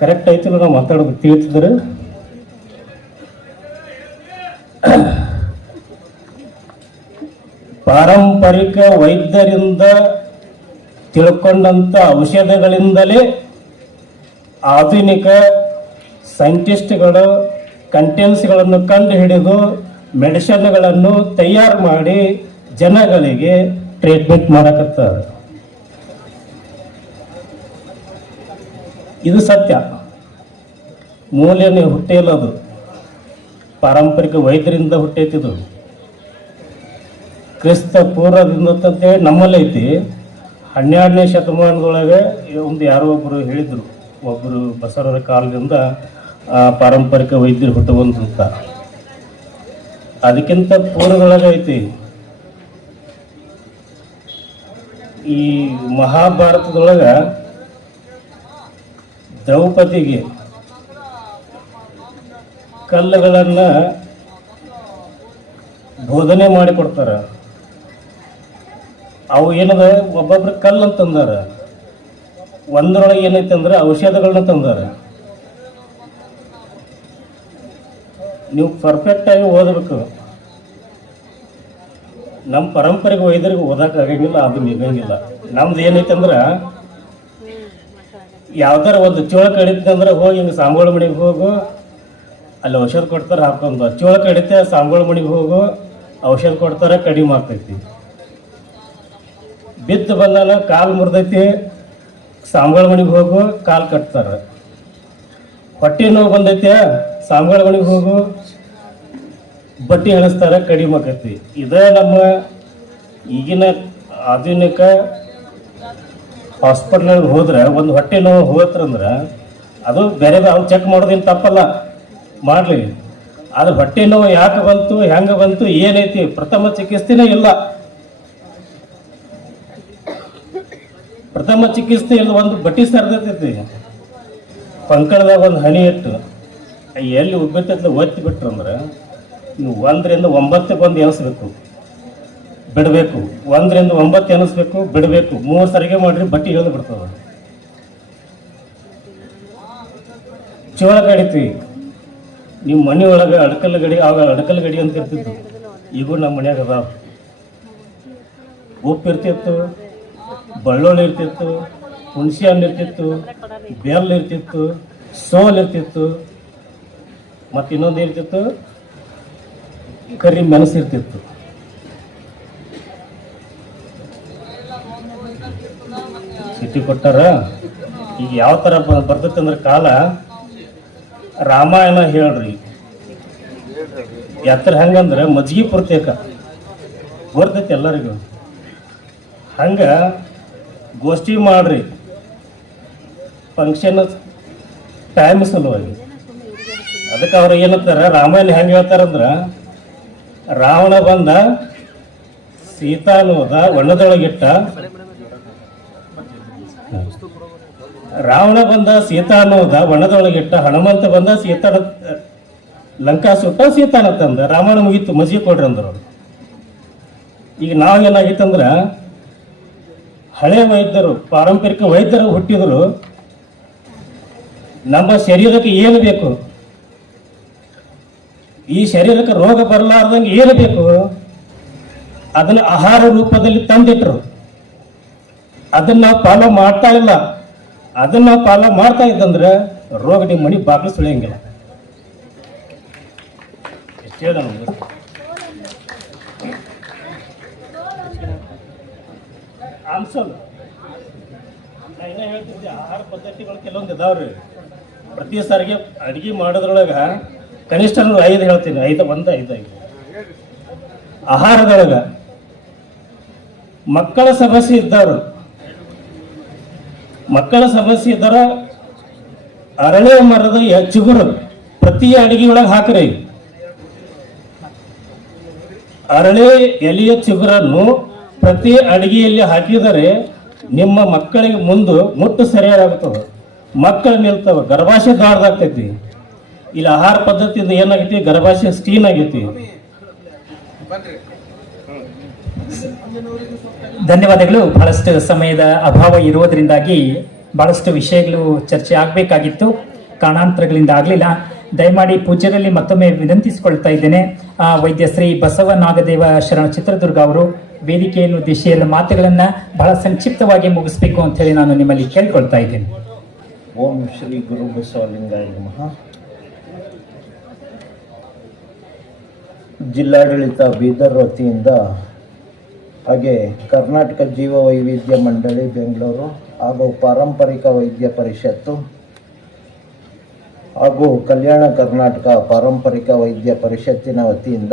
ಕರೆಕ್ಟ್ ಐತಿಲ್ಲ ನಾವು ಮಾತಾಡೋದು ತಿಳಿತಿದ್ರೆ? ಪಾರಂಪರಿಕ ವೈದ್ಯರಿಂದ ತಿಳ್ಕೊಂಡಂಥ ಔಷಧಗಳಿಂದಲೇ ಆಧುನಿಕ ಸೈಂಟಿಸ್ಟ್ಗಳು ಕಂಟೆಂಟ್ಸ್ಗಳನ್ನು ಕಂಡು ಹಿಡಿದು ಮೆಡಿಸಿನ್ಗಳನ್ನು ತಯಾರು ಮಾಡಿ ಜನಗಳಿಗೆ ಟ್ರೀಟ್ಮೆಂಟ್ ಮಾಡಕತ್ತಾರೆ. ಇದು ಸತ್ಯ. ಮೂಲೆನೇ ಹುಟ್ಟೇಲದು ಪಾರಂಪರಿಕ ವೈದ್ಯರಿಂದ ಹುಟ್ಟೈತಿದು. ಕ್ರಿಸ್ತ ಪೂರ್ವದಿಂದ ಅಂತೇಳಿ ನಮ್ಮಲ್ಲಿ ಐತಿ. 12ನೇ ಶತಮಾನದೊಳಗೆ ಒಂದು ಯಾರೋ ಒಬ್ಬರು ಹೇಳಿದರು, ಒಬ್ಬರು ಬಸವರ ಕಾಲದಿಂದ ಪಾರಂಪರಿಕ ವೈದ್ಯರು ಹುಟ್ಟುವಂತ. ಅದಕ್ಕಿಂತ ಪೂರ್ವದೊಳಗೆ ಐತಿ. ಈ ಮಹಾಭಾರತದೊಳಗೆ ದ್ರೌಪದಿಗೆ ಕಲ್ಲುಗಳನ್ನು ಬೋಧನೆ ಮಾಡಿಕೊಡ್ತಾರ. ಅವು ಏನದ, ಒಬ್ಬೊಬ್ರು ಕಲ್ಲು ಅಂತಂದಾರ, ಒಂದರೊಳಗೆ ಏನೈತೆ ಅಂದ್ರೆ ಔಷಧಗಳನ್ನ ತಂದಾರ. ನೀವು ಪರ್ಫೆಕ್ಟಾಗಿ ಓದಬೇಕು. ನಮ್ಮ ಪಾರಂಪರಿಕ ವೈದ್ಯರಿಗೆ ಓದಕ್ಕೆ ಆಗಂಗಿಲ್ಲ, ಅದು ನಿಗಂಗಿಲ್ಲ. ನಮ್ದು ಏನೈತೆ ಅಂದ್ರೆ, ಯಾವ್ದಾರ ಒಂದು ಚೋಳ ಕಡಿತ ಅಂದ್ರೆ ಹೋಗಿ ಹಿಂಗೆ ಸಾಂಗೋಳ ಮನೆಗೆ ಹೋಗು, ಅಲ್ಲಿ ಔಷಧ ಕೊಡ್ತಾರೆ ಹಾಕೊಂಡು. ಚೋಳ ಕಡಿತೆ ಸಾಂಗೋಳ ಮನೆಗೆ ಹೋಗು, ಔಷಧ ಕೊಡ್ತಾರೆ, ಕಡಿಮೆ ಆಗ್ತೈತಿ. ಬಿದ್ದು ಬಂದಾನ ಕಾಲು ಮುರಿದೈತಿ, ಸಾಂಬಳ ಮನೆಗೆ ಹೋಗು ಕಾಲು ಕಟ್ತಾರೆ. ಹೊಟ್ಟೆ ನೋವು ಬಂದೈತೆ, ಸಾಂಬಳ ಮನೆಗೆ ಹೋಗು ಬಟ್ಟೆ ಎಣಿಸ್ತಾರೆ, ಕಡಿಮೆ ಆಕೈತಿ. ಇದೇ ನಮ್ಮ ಈಗಿನ ಆಧುನಿಕ ಹಾಸ್ಪಿಟ್ಲ್ಗೆ ಹೋದ್ರೆ ಒಂದು ಹೊಟ್ಟೆ ನೋವು ಹೋಗ್ತಂದ್ರೆ ಅದು ಬೇರೆ ಅವ್ರು ಚೆಕ್ ಮಾಡೋದೇನು ತಪ್ಪಲ್ಲ, ಮಾಡಲಿ. ಆದ್ರೆ ಹೊಟ್ಟೆ ನೋವು ಯಾಕೆ ಬಂತು, ಹೆಂಗೆ ಬಂತು, ಏನೈತಿ, ಪ್ರಥಮ ಚಿಕಿತ್ಸೆನೇ ಇಲ್ಲ. ಪ್ರಥಮ ಚಿಕಿತ್ಸೆ ಇಲ್ಲ. ಒಂದು ಬಟ್ಟಿ ಸರ್ದೈತಿ, ಪಂಕಳದಾಗ ಒಂದು ಹನಿ ಇಟ್ಟು ಎಲ್ಲಿ ಉಬ್ಬೈತೈತಿ ಒತ್ತಿ ಬಿಟ್ರಂದ್ರೆ ನೀವು 1ರಿಂದ 9 ಬಂದು ಎನಿಸ್ಬೇಕು, ಬಿಡಬೇಕು. 1ರಿಂದ 9 ಎನಿಸ್ಬೇಕು, ಬಿಡಬೇಕು. 3 ಸರಿಗೆ ಮಾಡ್ರಿ ಬಟ್ಟಿ ಇಳಿದು ಬಿಡ್ತದ. ಚೋಳ ಗಡಿತೀವಿ ನಿಮ್ಮ ಮನೆ ಒಳಗೆ ಅಡಕಲ್ ಗಡಿ, ಆಗ ಅಡಕಲ್ ಗಡಿ ಅಂತ ಇರ್ತಿತ್ತು. ಈಗೂ ನಮ್ಮ ಮನ್ಯಾಗ ಅದಾವ. ಉಪ್ಪು ಇರ್ತಿತ್ತು, ಬೆಳ್ಳುಳ್ಳಿ ಇರ್ತಿತ್ತು, ಹುಣಸೆ ಹಣ್ಣು ಇರ್ತಿತ್ತು, ಬೆಲ್ಲ ಇರ್ತಿತ್ತು, ಸೋಲ್ ಇರ್ತಿತ್ತು, ಮತ್ತು ಇನ್ನೊಂದು ಇರ್ತಿತ್ತು ಕರಿ ಮೆಣಸು ಇರ್ತಿತ್ತು. ಸಿಟಿ ಕೊಟ್ಟಾರ. ಈಗ ಯಾವ ಥರ ಬರ್ತೈತೆ ಅಂದ್ರೆ ಕಾಲ, ರಾಮಾಯಣ ಹೇಳ್ರಿ ಎತ್ತರ ಹೆಂಗಂದ್ರೆ ಮಜ್ಜಿಗೆ ಪೂರ್ತೇಕ ಬರ್ತೈತಿ ಎಲ್ಲರಿಗೂ. ಹಂಗ ಗೋಷ್ಠಿ ಮಾಡ್ರಿ ಫಂಕ್ಷನ್ ಟೈಮ್ ಸಲುವಾಗಿ. ಅದಕ್ಕೆ ಅವ್ರು ಏನಂತಾರ, ರಾಮಾಯಣ ಹೆಂಗೆ ಹೇಳ್ತಾರಂದ್ರ, ರಾವಣ ಬಂದ ಸೀತಾನೋದ ಒಣ್ಣದೊಳಗಿಟ್ಟ, ರಾವಣ ಬಂದ ಸೀತಾನೋದ ಒಣದೊಳಗಿಟ್ಟ, ಹನುಮಂತ ಬಂದ ಸೀತಾನ ಲಂಕಾ ಸುಟ್ಟ ಸೀತಾನ ತಂದ, ರಾಮಾಯಣ ಮುಗೀತು, ಮಜ್ಜಿಗೆ ಕೊಡ್ರಿ ಅಂದ್ರು. ಈಗ ನಾವೇನಾಗಿತ್ತಂದ್ರ ಹಳೆ ವೈದ್ಯರು, ಪಾರಂಪರಿಕ ವೈದ್ಯರು ಹುಟ್ಟಿದ್ರು. ನಮ್ಮ ಶರೀರಕ್ಕೆ ಏನು ಬೇಕು, ಈ ಶರೀರಕ್ಕೆ ರೋಗ ಬರಲಾರ್ದಂಗೆ ಏನು ಬೇಕು ಅದನ್ನ ಆಹಾರ ರೂಪದಲ್ಲಿ ತಂದಿಟ್ರು. ಅದನ್ನ ನಾವು ಫಾಲೋ ಮಾಡ್ತಾ ಇಲ್ಲ. ಅದನ್ನ ನಾವು ಫಾಲೋ ಮಾಡ್ತಾ ಇದ್ದಂದ್ರೆ ರೋಗ ನಿಮ್ಮ ಮನೆ ಬಾಗಿಲು ಸುಳಿಯಂಗಿಲ್ಲ. ಎಷ್ಟು ಹೇಳ ಅನ್ಸಲ್ಲ. ನಾ ಏನ ಹೇಳ್ತಿದ್ದೆ, ಆಹಾರ ಪದ್ಧತಿಗಳು ಕೆಲವೊಂದು ಇದಾವ್ರಿ. ಪ್ರತಿ ಸಾರಿಗೆ ಅಡಿಗೆ ಮಾಡೋದ್ರೊಳಗ ಕನಿಷ್ಠ 5 ಹೇಳ್ತೀನಿ, 5 ಆಹಾರದೊಳಗ ಮಕ್ಕಳ ಸಮಸ್ಯೆ ಇದ್ದವರು, ಅರಳೆ ಮರದ ಚಿಗುರು ಪ್ರತಿ ಅಡಿಗೆ ಒಳಗೆ ಹಾಕ್ರಿ. ಅರಳೆ ಎಲೆಯ ಚಿಗುರನ್ನು ಪ್ರತಿ ಅಡಿಗೆಯಲ್ಲಿ ಹಾಕಿದರೆ ನಿಮ್ಮ ಮಕ್ಕಳಿಗೆ ಮುಟ್ಟು ಸರಿಯಾಗುತ್ತದೆ, ಮಕ್ಕಳು ನಿಲ್ತವೆ, ಗರ್ಭಾಶಯ ದಾಡ್ದಾಗ್ತೈತಿ. ಇಲ್ಲಿ ಆಹಾರ ಪದ್ಧತಿಯಿಂದ ಏನಾಗೈತಿ, ಗರ್ಭಾಶಯ ಸ್ಟೀನ್ ಆಗೈತಿ. ಧನ್ಯವಾದಗಳು. ಬಹಳಷ್ಟು ಸಮಯದ ಅಭಾವ ಇರುವುದರಿಂದಾಗಿ ಬಹಳಷ್ಟು ವಿಷಯಗಳು ಚರ್ಚೆ ಆಗಬೇಕಾಗಿತ್ತು, ಕಾರಣಾಂತರಗಳಿಂದ ಆಗಲಿಲ್ಲ. ದಯಮಾಡಿ ಪೂಜ್ಯರಲ್ಲಿ ಮತ್ತೊಮ್ಮೆ ವಿನಂತಿಸಿಕೊಳ್ತಾ ಇದ್ದೇನೆ, ವೈದ್ಯ ಶ್ರೀ ಬಸವ ನಾಗದೇವ ಶರಣ ಚಿತ್ರದುರ್ಗ ಅವರು ವೇದಿಕೆಯನ್ನು ದಿಶೆಯ ಮಾತುಗಳನ್ನ ಬಹಳ ಸಂಕ್ಷಿಪ್ತವಾಗಿ ಮುಗಿಸ್ಬೇಕು ಅಂತ ಹೇಳಿ ನಾನು ನಿಮ್ಮಲ್ಲಿ ಕೇಳ್ಕೊಳ್ತಾ ಇದ್ದೇನೆ. ಓಂ ಶ್ರೀ ಗುರು ಬಸವಲಿಂಗಾಯ ನಮಃ. ಜಿಲ್ಲಾಡಳಿತ ಬೀದರ್ ವತಿಯಿಂದ ಹಾಗೆ ಕರ್ನಾಟಕ ಜೀವ ವೈವಿಧ್ಯ ಮಂಡಳಿ ಬೆಂಗಳೂರು ಹಾಗೂ ಪಾರಂಪರಿಕ ವೈದ್ಯ ಪರಿಷತ್ತು ಹಾಗೂ ಕಲ್ಯಾಣ ಕರ್ನಾಟಕ ಪಾರಂಪರಿಕ ವೈದ್ಯ ಪರಿಷತ್ತಿನ ವತಿಯಿಂದ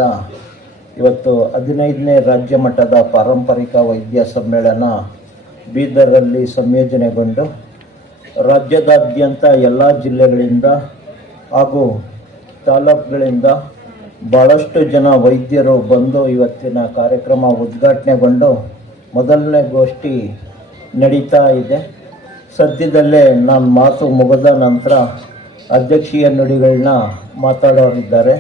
ಇವತ್ತು 15ನೇ ರಾಜ್ಯ ಮಟ್ಟದ ಪಾರಂಪರಿಕ ವೈದ್ಯ ಸಮ್ಮೇಳನ ಬೀದರಲ್ಲಿ ಸಂಯೋಜನೆಗೊಂಡು ರಾಜ್ಯದಾದ್ಯಂತ ಎಲ್ಲ ಜಿಲ್ಲೆಗಳಿಂದ ಹಾಗೂ ತಾಲೂಕುಗಳಿಂದ ಭಾಳಷ್ಟು ಜನ ವೈದ್ಯರು ಬಂದು ಇವತ್ತಿನ ಕಾರ್ಯಕ್ರಮ ಉದ್ಘಾಟನೆಗೊಂಡು ಮೊದಲನೇ ಗೋಷ್ಠಿ ನಡೀತಾ ಇದೆ. ಸದ್ಯದಲ್ಲೇ ನಾನು ಮಾತು ಮುಗಿದ ನಂತರ ಅಧ್ಯಕ್ಷೀಯ ನುಡಿಗಳನ್ನ ಮಾತಾಡೋರಿದ್ದಾರೆ.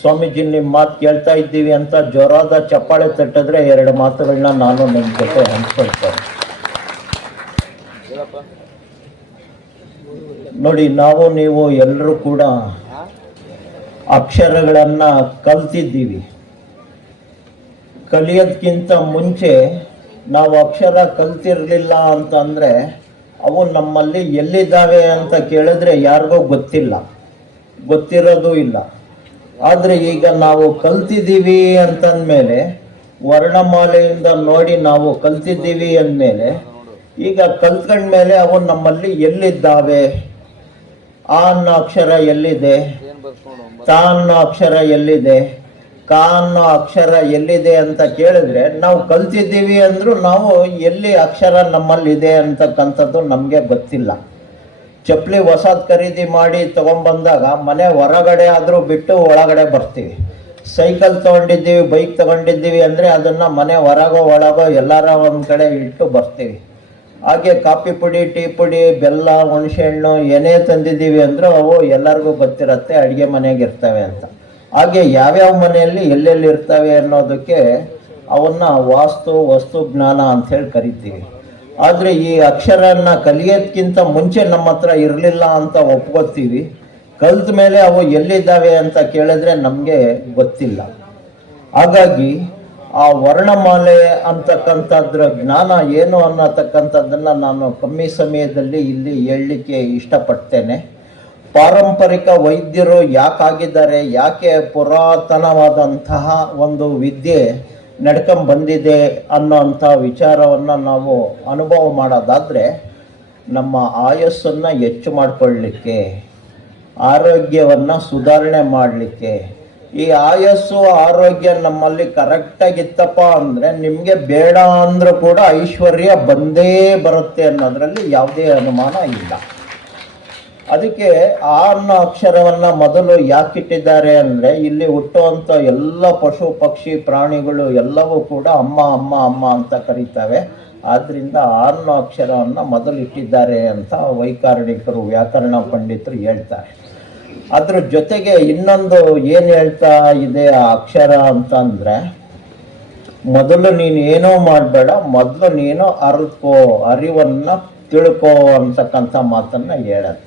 ಸ್ವಾಮೀಜಿ ನಿಮ್ಮ ಮಾತು ಕೇಳ್ತಾ ಇದ್ದೀವಿ ಅಂತ ಜೋರಾದ ಚಪ್ಪಾಳೆ ತಟ್ಟಿದ್ರೆ 2 ಮಾತುಗಳನ್ನ ನಾನು ನಿಮ್ಮ ಜೊತೆ ಹಂಚ್ಕೊಳ್ತೇನೆ. ನೋಡಿ, ನೀವು ಎಲ್ಲರೂ ಕೂಡ ಅಕ್ಷರಗಳನ್ನು ಕಲ್ತಿದ್ದೀವಿ. ಕಲಿಯೋದಕ್ಕಿಂತ ಮುಂಚೆ ನಾವು ಅಕ್ಷರ ಕಲ್ತಿರಲಿಲ್ಲ ಅಂತಂದರೆ ಅವು ನಮ್ಮಲ್ಲಿ ಎಲ್ಲಿದ್ದಾವೆ ಅಂತ ಕೇಳಿದ್ರೆ ಯಾರಿಗೂ ಗೊತ್ತಿರೋದು ಇಲ್ಲ. ಆದರೆ ಈಗ ನಾವು ಕಲ್ತಿದ್ದೀವಿ ಅಂತಂದಮೇಲೆ ವರ್ಣಮಾಲೆಯಿಂದ ನೋಡಿ ನಾವು ಕಲ್ತಿದ್ದೀವಿ ಅಂದಮೇಲೆ ಈಗ ಕಲ್ತ್ಕೊಂಡ್ಮೇಲೆ ಅವು ನಮ್ಮಲ್ಲಿ ಎಲ್ಲಿದ್ದಾವೆ? ಆ ಅನ್ನೋ ಅಕ್ಷರ ಎಲ್ಲಿದೆ? ತಾ ಅನ್ನೋ ಅಕ್ಷರ ಎಲ್ಲಿದೆ? ಕಾ ಅನ್ನೋ ಅಕ್ಷರ ಎಲ್ಲಿದೆ ಅಂತ ಕೇಳಿದ್ರೆ ನಾವು ಕಲ್ತಿದ್ದೀವಿ ಅಂದ್ರೂ ನಾವು ಎಲ್ಲಿ ಅಕ್ಷರ ನಮ್ಮಲ್ಲಿದೆ ಅಂತಕ್ಕಂಥದ್ದು ನಮಗೆ ಗೊತ್ತಿಲ್ಲ. ಚಪ್ಪಲಿ ಹೊಸದು ಖರೀದಿ ಮಾಡಿ ತಗೊಂಡ್ಬಂದಾಗ ಮನೆ ಹೊರಗಡೆ ಆದರೂ ಬಿಟ್ಟು ಒಳಗಡೆ ಬರ್ತೀವಿ. ಸೈಕಲ್ ತೊಗೊಂಡಿದ್ದೀವಿ, ಬೈಕ್ ತಗೊಂಡಿದ್ದೀವಿ ಅಂದರೆ ಅದನ್ನು ಮನೆ ಹೊರಗೋ ಒಳಗೋ ಎಲ್ಲರ ಒಂದು ಕಡೆ ಇಟ್ಟು ಬರ್ತೀವಿ. ಹಾಗೆ ಕಾಫಿ ಪುಡಿ, ಟೀ ಪುಡಿ, ಬೆಲ್ಲ, ಹುಣಸೆಹಣ್ಣು ಏನೇ ತಂದಿದ್ದೀವಿ ಅಂದರೂ ಅವು ಎಲ್ಲರಿಗೂ ಗೊತ್ತಿರುತ್ತೆ ಅಡುಗೆ ಮನೆಗೆ ಇರ್ತವೆ ಅಂತ. ಹಾಗೆ ಯಾವ್ಯಾವ ಮನೆಯಲ್ಲಿ ಎಲ್ಲೆಲ್ಲಿ ಇರ್ತವೆ ಅನ್ನೋದಕ್ಕೆ ಅವನ್ನ ವಸ್ತು ಜ್ಞಾನ ಅಂಥೇಳಿ ಕರಿತೀವಿ. ಆದರೆ ಈ ಅಕ್ಷರನ ಕಲಿಯೋದ್ಕಿಂತ ಮುಂಚೆ ನಮ್ಮ ಹತ್ರ ಇರಲಿಲ್ಲ ಅಂತ ಒಪ್ಕೋತೀವಿ. ಕಲ್ತ ಮೇಲೆ ಅವು ಎಲ್ಲಿದ್ದಾವೆ ಅಂತ ಕೇಳಿದ್ರೆ ನಮಗೆ ಗೊತ್ತಿಲ್ಲ. ಹಾಗಾಗಿ ಆ ವರ್ಣಮಾಲೆ ಅಂತಕ್ಕಂಥದ್ರ ಜ್ಞಾನ ಏನು ಅನ್ನತಕ್ಕಂಥದ್ದನ್ನು ನಾನು ಕಮ್ಮಿ ಸಮಯದಲ್ಲಿ ಇಲ್ಲಿ ಹೇಳಲಿಕ್ಕೆ ಇಷ್ಟಪಡ್ತೇನೆ. ಪಾರಂಪರಿಕ ವೈದ್ಯರು ಯಾಕಾಗಿದ್ದಾರೆ, ಯಾಕೆ ಪುರಾತನವಾದಂತಹ ಒಂದು ವಿದ್ಯೆ ನಡ್ಕೊಂಬಂದಿದೆ ಅನ್ನೋಂಥ ವಿಚಾರವನ್ನು ನಾವು ಅನುಭವ ಮಾಡೋದಾದರೆ, ನಮ್ಮ ಆಯಸ್ಸನ್ನು ಹೆಚ್ಚು ಮಾಡಿಕೊಳ್ಳಲಿಕ್ಕೆ, ಆರೋಗ್ಯವನ್ನು ಸುಧಾರಣೆ ಮಾಡಲಿಕ್ಕೆ. ಈ ಆಯಸ್ಸು ಆರೋಗ್ಯ ನಮ್ಮಲ್ಲಿ ಕರೆಕ್ಟಾಗಿತ್ತಪ್ಪ ಅಂದರೆ ನಿಮಗೆ ಬೇಡ ಅಂದರೂ ಕೂಡ ಐಶ್ವರ್ಯ ಬಂದೇ ಬರುತ್ತೆ ಅನ್ನೋದರಲ್ಲಿ ಯಾವುದೇ ಅನುಮಾನ ಇಲ್ಲ. ಅದಕ್ಕೆ ಆ ಅನ್ನೋ ಅಕ್ಷರವನ್ನು ಮೊದಲು ಯಾಕಿಟ್ಟಿದ್ದಾರೆ ಅಂದರೆ, ಇಲ್ಲಿ ಹುಟ್ಟುವಂಥ ಎಲ್ಲ ಪಶು ಪಕ್ಷಿ ಪ್ರಾಣಿಗಳು ಎಲ್ಲವೂ ಕೂಡ ಅಮ್ಮ ಅಮ್ಮ ಅಮ್ಮ ಅಂತ ಕರೀತವೆ. ಆದ್ದರಿಂದ ಆ ಅನ್ನೋ ಅಕ್ಷರವನ್ನು ಮೊದಲು ಇಟ್ಟಿದ್ದಾರೆ ಅಂತ ವೈಕಾರಣಿಕರು, ವ್ಯಾಕರಣ ಪಂಡಿತರು ಹೇಳ್ತಾರೆ. ಅದ್ರ ಜೊತೆಗೆ ಇನ್ನೊಂದು ಏನು ಹೇಳ್ತಾ ಇದೆ ಆ ಅಕ್ಷರ ಅಂತಂದರೆ, ಮೊದಲು ನೀನು ಏನೋ ಮಾಡಬೇಡ, ಮೊದಲು ನೀನು ಅರಿವನ್ನು ತಿಳ್ಕೋ ಅಂತಕ್ಕಂಥ ಮಾತನ್ನು ಹೇಳತ್ತೆ.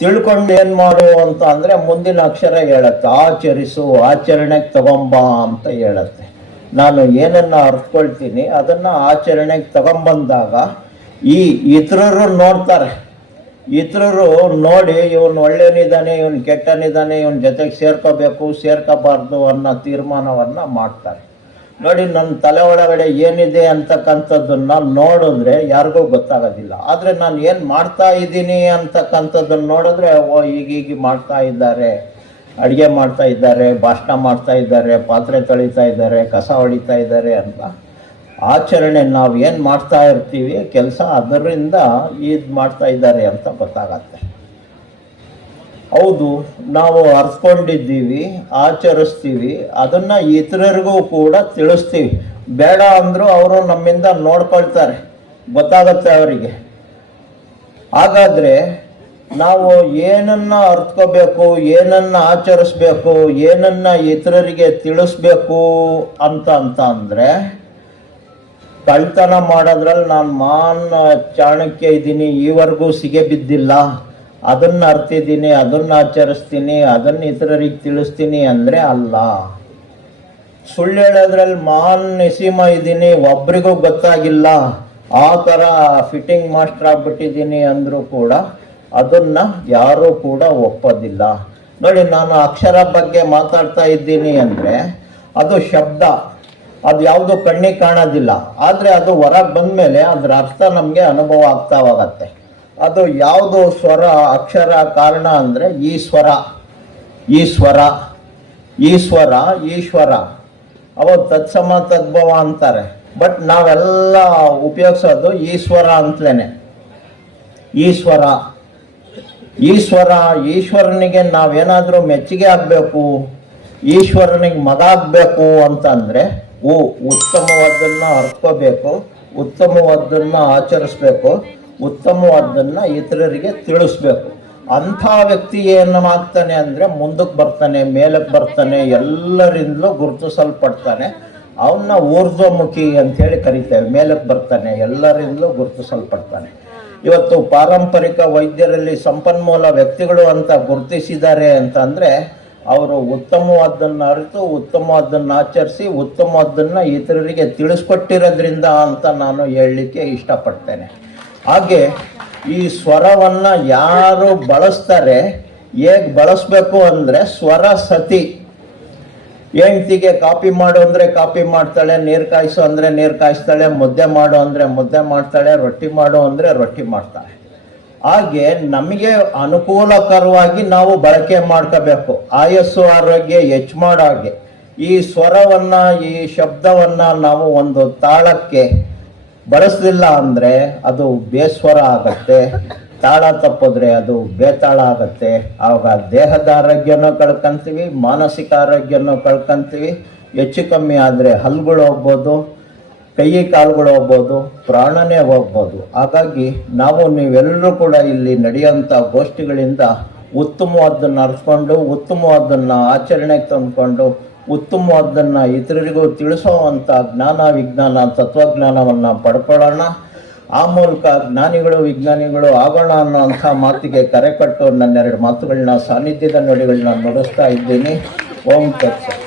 ತಿಳ್ಕೊಂಡು ಏನು ಮಾಡು ಅಂತ ಅಂದರೆ ಮುಂದಿನ ಅಕ್ಷರ ಹೇಳತ್ತೆ, ಆಚರಿಸು, ಆಚರಣೆಗೆ ತಗೊಂಬ ಅಂತ ಹೇಳತ್ತೆ. ನಾನು ಏನನ್ನು ಅರ್ಥಕೊಳ್ತೀನಿ ಅದನ್ನು ಆಚರಣೆಗೆ ತಗೊಂಬಂದಾಗ ಈ ಇತರರು ನೋಡ್ತಾರೆ. ಇತರರು ನೋಡಿ ಇವನು ಒಳ್ಳೆಯನಿದ್ದಾನೆ, ಇವನು ಕೆಟ್ಟನಿದ್ದಾನೆ, ಇವನ ಜೊತೆಗೆ ಸೇರ್ಕೋಬೇಕು ಸೇರ್ಕೋಬಾರ್ದು ಅನ್ನೋ ತೀರ್ಮಾನವನ್ನು ಮಾಡ್ತಾರೆ. ನೋಡಿ, ನನ್ನ ತಲೆ ಒಳಗಡೆ ಏನಿದೆ ಅಂತಕ್ಕಂಥದ್ದನ್ನು ನೋಡಿದ್ರೆ ಯಾರಿಗೂ ಗೊತ್ತಾಗೋದಿಲ್ಲ. ಆದರೆ ನಾನು ಏನು ಮಾಡ್ತಾ ಇದ್ದೀನಿ ಅಂತಕ್ಕಂಥದ್ದನ್ನು ನೋಡಿದ್ರೆ, ಓ ಈಗ ಮಾಡ್ತಾ ಇದ್ದಾರೆ, ಅಡುಗೆ ಮಾಡ್ತಾ ಇದ್ದಾರೆ, ಭಾಷಣ ಮಾಡ್ತಾ ಇದ್ದಾರೆ, ಪಾತ್ರೆ ತೊಳಿತಾ ಇದ್ದಾರೆ, ಕಸ ಹೊಡಿತಾ ಇದ್ದಾರೆ ಅಂತ ಆಚರಣೆ ನಾವು ಏನು ಮಾಡ್ತಾ ಇರ್ತೀವಿ ಕೆಲಸ, ಅದರಿಂದ ಇದು ಮಾಡ್ತಾ ಇದ್ದಾರೆ ಅಂತ ಗೊತ್ತಾಗತ್ತೆ. ಹೌದು, ನಾವು ಅರ್ತ್ಕೊಂಡಿದ್ದೀವಿ, ಆಚರಿಸ್ತೀವಿ, ಅದನ್ನು ಇತರರಿಗೂ ಕೂಡ ತಿಳಿಸ್ತೀವಿ. ಬೇಡ ಅಂದರೂ ಅವರು ನಮ್ಮಿಂದ ನೋಡ್ಕೊಳ್ತಾರೆ, ಗೊತ್ತಾಗತ್ತೆ ಅವರಿಗೆ. ಹಾಗಾದರೆ ನಾವು ಏನನ್ನು ಅರ್ತ್ಕೋಬೇಕು, ಏನನ್ನು ಆಚರಿಸ್ಬೇಕು, ಏನನ್ನು ಇತರರಿಗೆ ತಿಳಿಸ್ಬೇಕು ಅಂತ ಅಂದರೆ, ಕಳ್ತನ ಮಾಡೋದ್ರಲ್ಲಿ ನಾನು ಚಾಣಕ್ಯ ಇದ್ದೀನಿ, ಈವರೆಗೂ ಸಿಗೆ ಬಿದ್ದಿಲ್ಲ, ಅದನ್ನು ಅರ್ತಿದ್ದೀನಿ, ಅದನ್ನು ಆಚರಿಸ್ತೀನಿ, ಅದನ್ನು ಇತರರಿಗೆ ತಿಳಿಸ್ತೀನಿ ಅಂದರೆ ಅಲ್ಲ. ಸುಳ್ಳು ಹೇಳೋದ್ರಲ್ಲಿ ನಸೀಮ ಇದ್ದೀನಿ, ಒಬ್ರಿಗೂ ಗೊತ್ತಾಗಿಲ್ಲ, ಆ ಥರ ಫಿಟ್ಟಿಂಗ್ ಮಾಸ್ಟರ್ ಆಗ್ಬಿಟ್ಟಿದ್ದೀನಿ ಅಂದರೂ ಕೂಡ ಅದನ್ನು ಯಾರೂ ಕೂಡ ಒಪ್ಪೋದಿಲ್ಲ. ನೋಡಿ, ನಾನು ಅಕ್ಷರ ಬಗ್ಗೆ ಮಾತಾಡ್ತಾ ಇದ್ದೀನಿ ಅಂದರೆ ಅದು ಶಬ್ದ, ಅದು ಯಾವುದು ಕಣ್ಣಿಗೆ ಕಾಣೋದಿಲ್ಲ. ಆದರೆ ಅದು ಹೊರಗೆ ಬಂದಮೇಲೆ ಅದರ ಅರ್ಥ ನಮಗೆ ಅನುಭವ ಆಗ್ತಾ ಹೋಗತ್ತೆ. ಅದು ಯಾವುದು ಸ್ವರ, ಅಕ್ಷರ ಕಾರಣ ಅಂದರೆ ಈಶ್ವರ, ಈಶ್ವರ, ಈಶ್ವರ, ಈಶ್ವರ. ಅವು ತತ್ಸಮ ತದ್ಭವ ಅಂತಾರೆ. ಬಟ್ ನಾವೆಲ್ಲ ಉಪಯೋಗಿಸೋದು ಈಶ್ವರ ಅಂತಲೇ. ಈಶ್ವರ, ಈಶ್ವರ, ಈಶ್ವರನಿಗೆ ನಾವೇನಾದರೂ ಮೆಚ್ಚುಗೆ ಆಗಬೇಕು, ಈಶ್ವರನಿಗೆ ಮಗ ಆಗಬೇಕು ಅಂತಂದರೆ ಉತ್ತಮವಾದನ್ನು ಅರ್ತ್ಕೋಬೇಕು, ಉತ್ತಮವಾದನ್ನು ಆಚರಿಸ್ಬೇಕು, ಉತ್ತಮವಾದನ್ನು ಇತರರಿಗೆ ತಿಳಿಸ್ಬೇಕು. ಅಂಥ ವ್ಯಕ್ತಿ ಏನು ಆಗ್ತಾನೆ ಅಂದರೆ ಮುಂದಕ್ಕೆ ಬರ್ತಾನೆ, ಮೇಲಕ್ಕೆ ಬರ್ತಾನೆ, ಎಲ್ಲರಿಂದಲೂ ಗುರುತಿಸಲ್ಪಡ್ತಾನೆ. ಅವನ್ನ ಊರ್ಧ್ವಮುಖಿ ಅಂಥೇಳಿ ಕರಿತೇವೆ. ಮೇಲಕ್ಕೆ ಬರ್ತಾನೆ, ಎಲ್ಲರಿಂದಲೂ ಗುರುತಿಸಲ್ಪಡ್ತಾನೆ. ಇವತ್ತು ಪಾರಂಪರಿಕ ವೈದ್ಯರಲ್ಲಿ ಸಂಪನ್ಮೂಲ ವ್ಯಕ್ತಿಗಳು ಅಂತ ಗುರುತಿಸಿದ್ದಾರೆ ಅಂತಂದರೆ ಅವರು ಉತ್ತಮವಾದನ್ನು ಅರಿತು, ಉತ್ತಮವಾದನ್ನು ಆಚರಿಸಿ, ಉತ್ತಮವಾದನ್ನು ಇತರರಿಗೆ ತಿಳಿಸ್ಕೊಟ್ಟಿರೋದ್ರಿಂದ ಅಂತ ನಾನು ಹೇಳಲಿಕ್ಕೆ ಇಷ್ಟಪಡ್ತೇನೆ. ಹಾಗೆ ಈ ಸ್ವರವನ್ನು ಯಾರು ಬಳಸ್ತಾರೆ, ಹೇಗೆ ಬಳಸಬೇಕು ಅಂದರೆ ಸ್ವರ ಸತಿ. ಹೆಂಡ್ತಿಗೆ ಕಾಫಿ ಮಾಡು ಅಂದರೆ ಕಾಫಿ ಮಾಡ್ತಾಳೆ, ನೀರು ಕಾಯಿಸು ಅಂದರೆ ನೀರು ಕಾಯಿಸ್ತಾಳೆ, ಮುದ್ದೆ ಮಾಡು ಅಂದರೆ ಮುದ್ದೆ ಮಾಡ್ತಾಳೆ, ರೊಟ್ಟಿ ಮಾಡು ಅಂದರೆ ರೊಟ್ಟಿ ಮಾಡ್ತಾಳೆ. ಹಾಗೆ ನಮಗೆ ಅನುಕೂಲಕರವಾಗಿ ನಾವು ಬಳಕೆ ಮಾಡ್ಕೋಬೇಕು. ಆಯಸ್ಸು ಆರೋಗ್ಯ ಹೆಚ್ಚು ಮಾಡೋ ಹಾಗೆ ಈ ಸ್ವರವನ್ನು, ಈ ಶಬ್ದವನ್ನು ನಾವು ಒಂದು ತಾಳಕ್ಕೆ ಬಳಸಲಿಲ್ಲ ಅಂದರೆ ಅದು ಬೇಸ್ವರ ಆಗತ್ತೆ. ತಾಳ ತಪ್ಪಿದ್ರೆ ಅದು ಬೇತಾಳ ಆಗತ್ತೆ. ಆವಾಗ ದೇಹದ ಆರೋಗ್ಯನೂ ಕಳ್ಕೊಂತೀವಿ, ಮಾನಸಿಕ ಆರೋಗ್ಯನೂ ಕಳ್ಕೊಂತೀವಿ. ಹೆಚ್ಚು ಕಮ್ಮಿ ಆದರೆ ಹಲ್ಲುಗಳು ಹೋಗ್ಬೋದು, ಕೈ ಕಾಲುಗಳು ಹೋಗ್ಬೋದು, ಪ್ರಾಣನೇ ಹೋಗ್ಬೋದು. ಹಾಗಾಗಿ ನೀವೆಲ್ಲರೂ ಕೂಡ ಇಲ್ಲಿ ನಡೆಯುವಂಥ ಗೋಷ್ಠಿಗಳಿಂದ ಉತ್ತಮವಾದ್ದನ್ನು ಅರಿಸ್ಕೊಂಡು, ಉತ್ತಮವಾದ್ದನ್ನು ಆಚರಣೆಗೆ ತಂದುಕೊಂಡು, ಉತ್ತಮವಾದ್ದನ್ನು ಇತರರಿಗೂ ತಿಳಿಸೋವಂಥ ಜ್ಞಾನ, ವಿಜ್ಞಾನ, ತತ್ವಜ್ಞಾನವನ್ನು ಪಡ್ಕೊಳ್ಳೋಣ. ಆ ಮೂಲಕ ಜ್ಞಾನಿಗಳು, ವಿಜ್ಞಾನಿಗಳು ಆಗೋಣ ಅನ್ನೋಂಥ ಮಾತಿಗೆ ಕರೆ ಕಟ್ಟು ನನ್ನೆರಡು ಮಾತುಗಳನ್ನ, ಸಾನ್ನಿಧ್ಯದ ನುಡಿಗಳನ್ನ ನುಡಿಸ್ತಾ ಇದ್ದೀನಿ. ಓಂ ತತ್ಸತ್.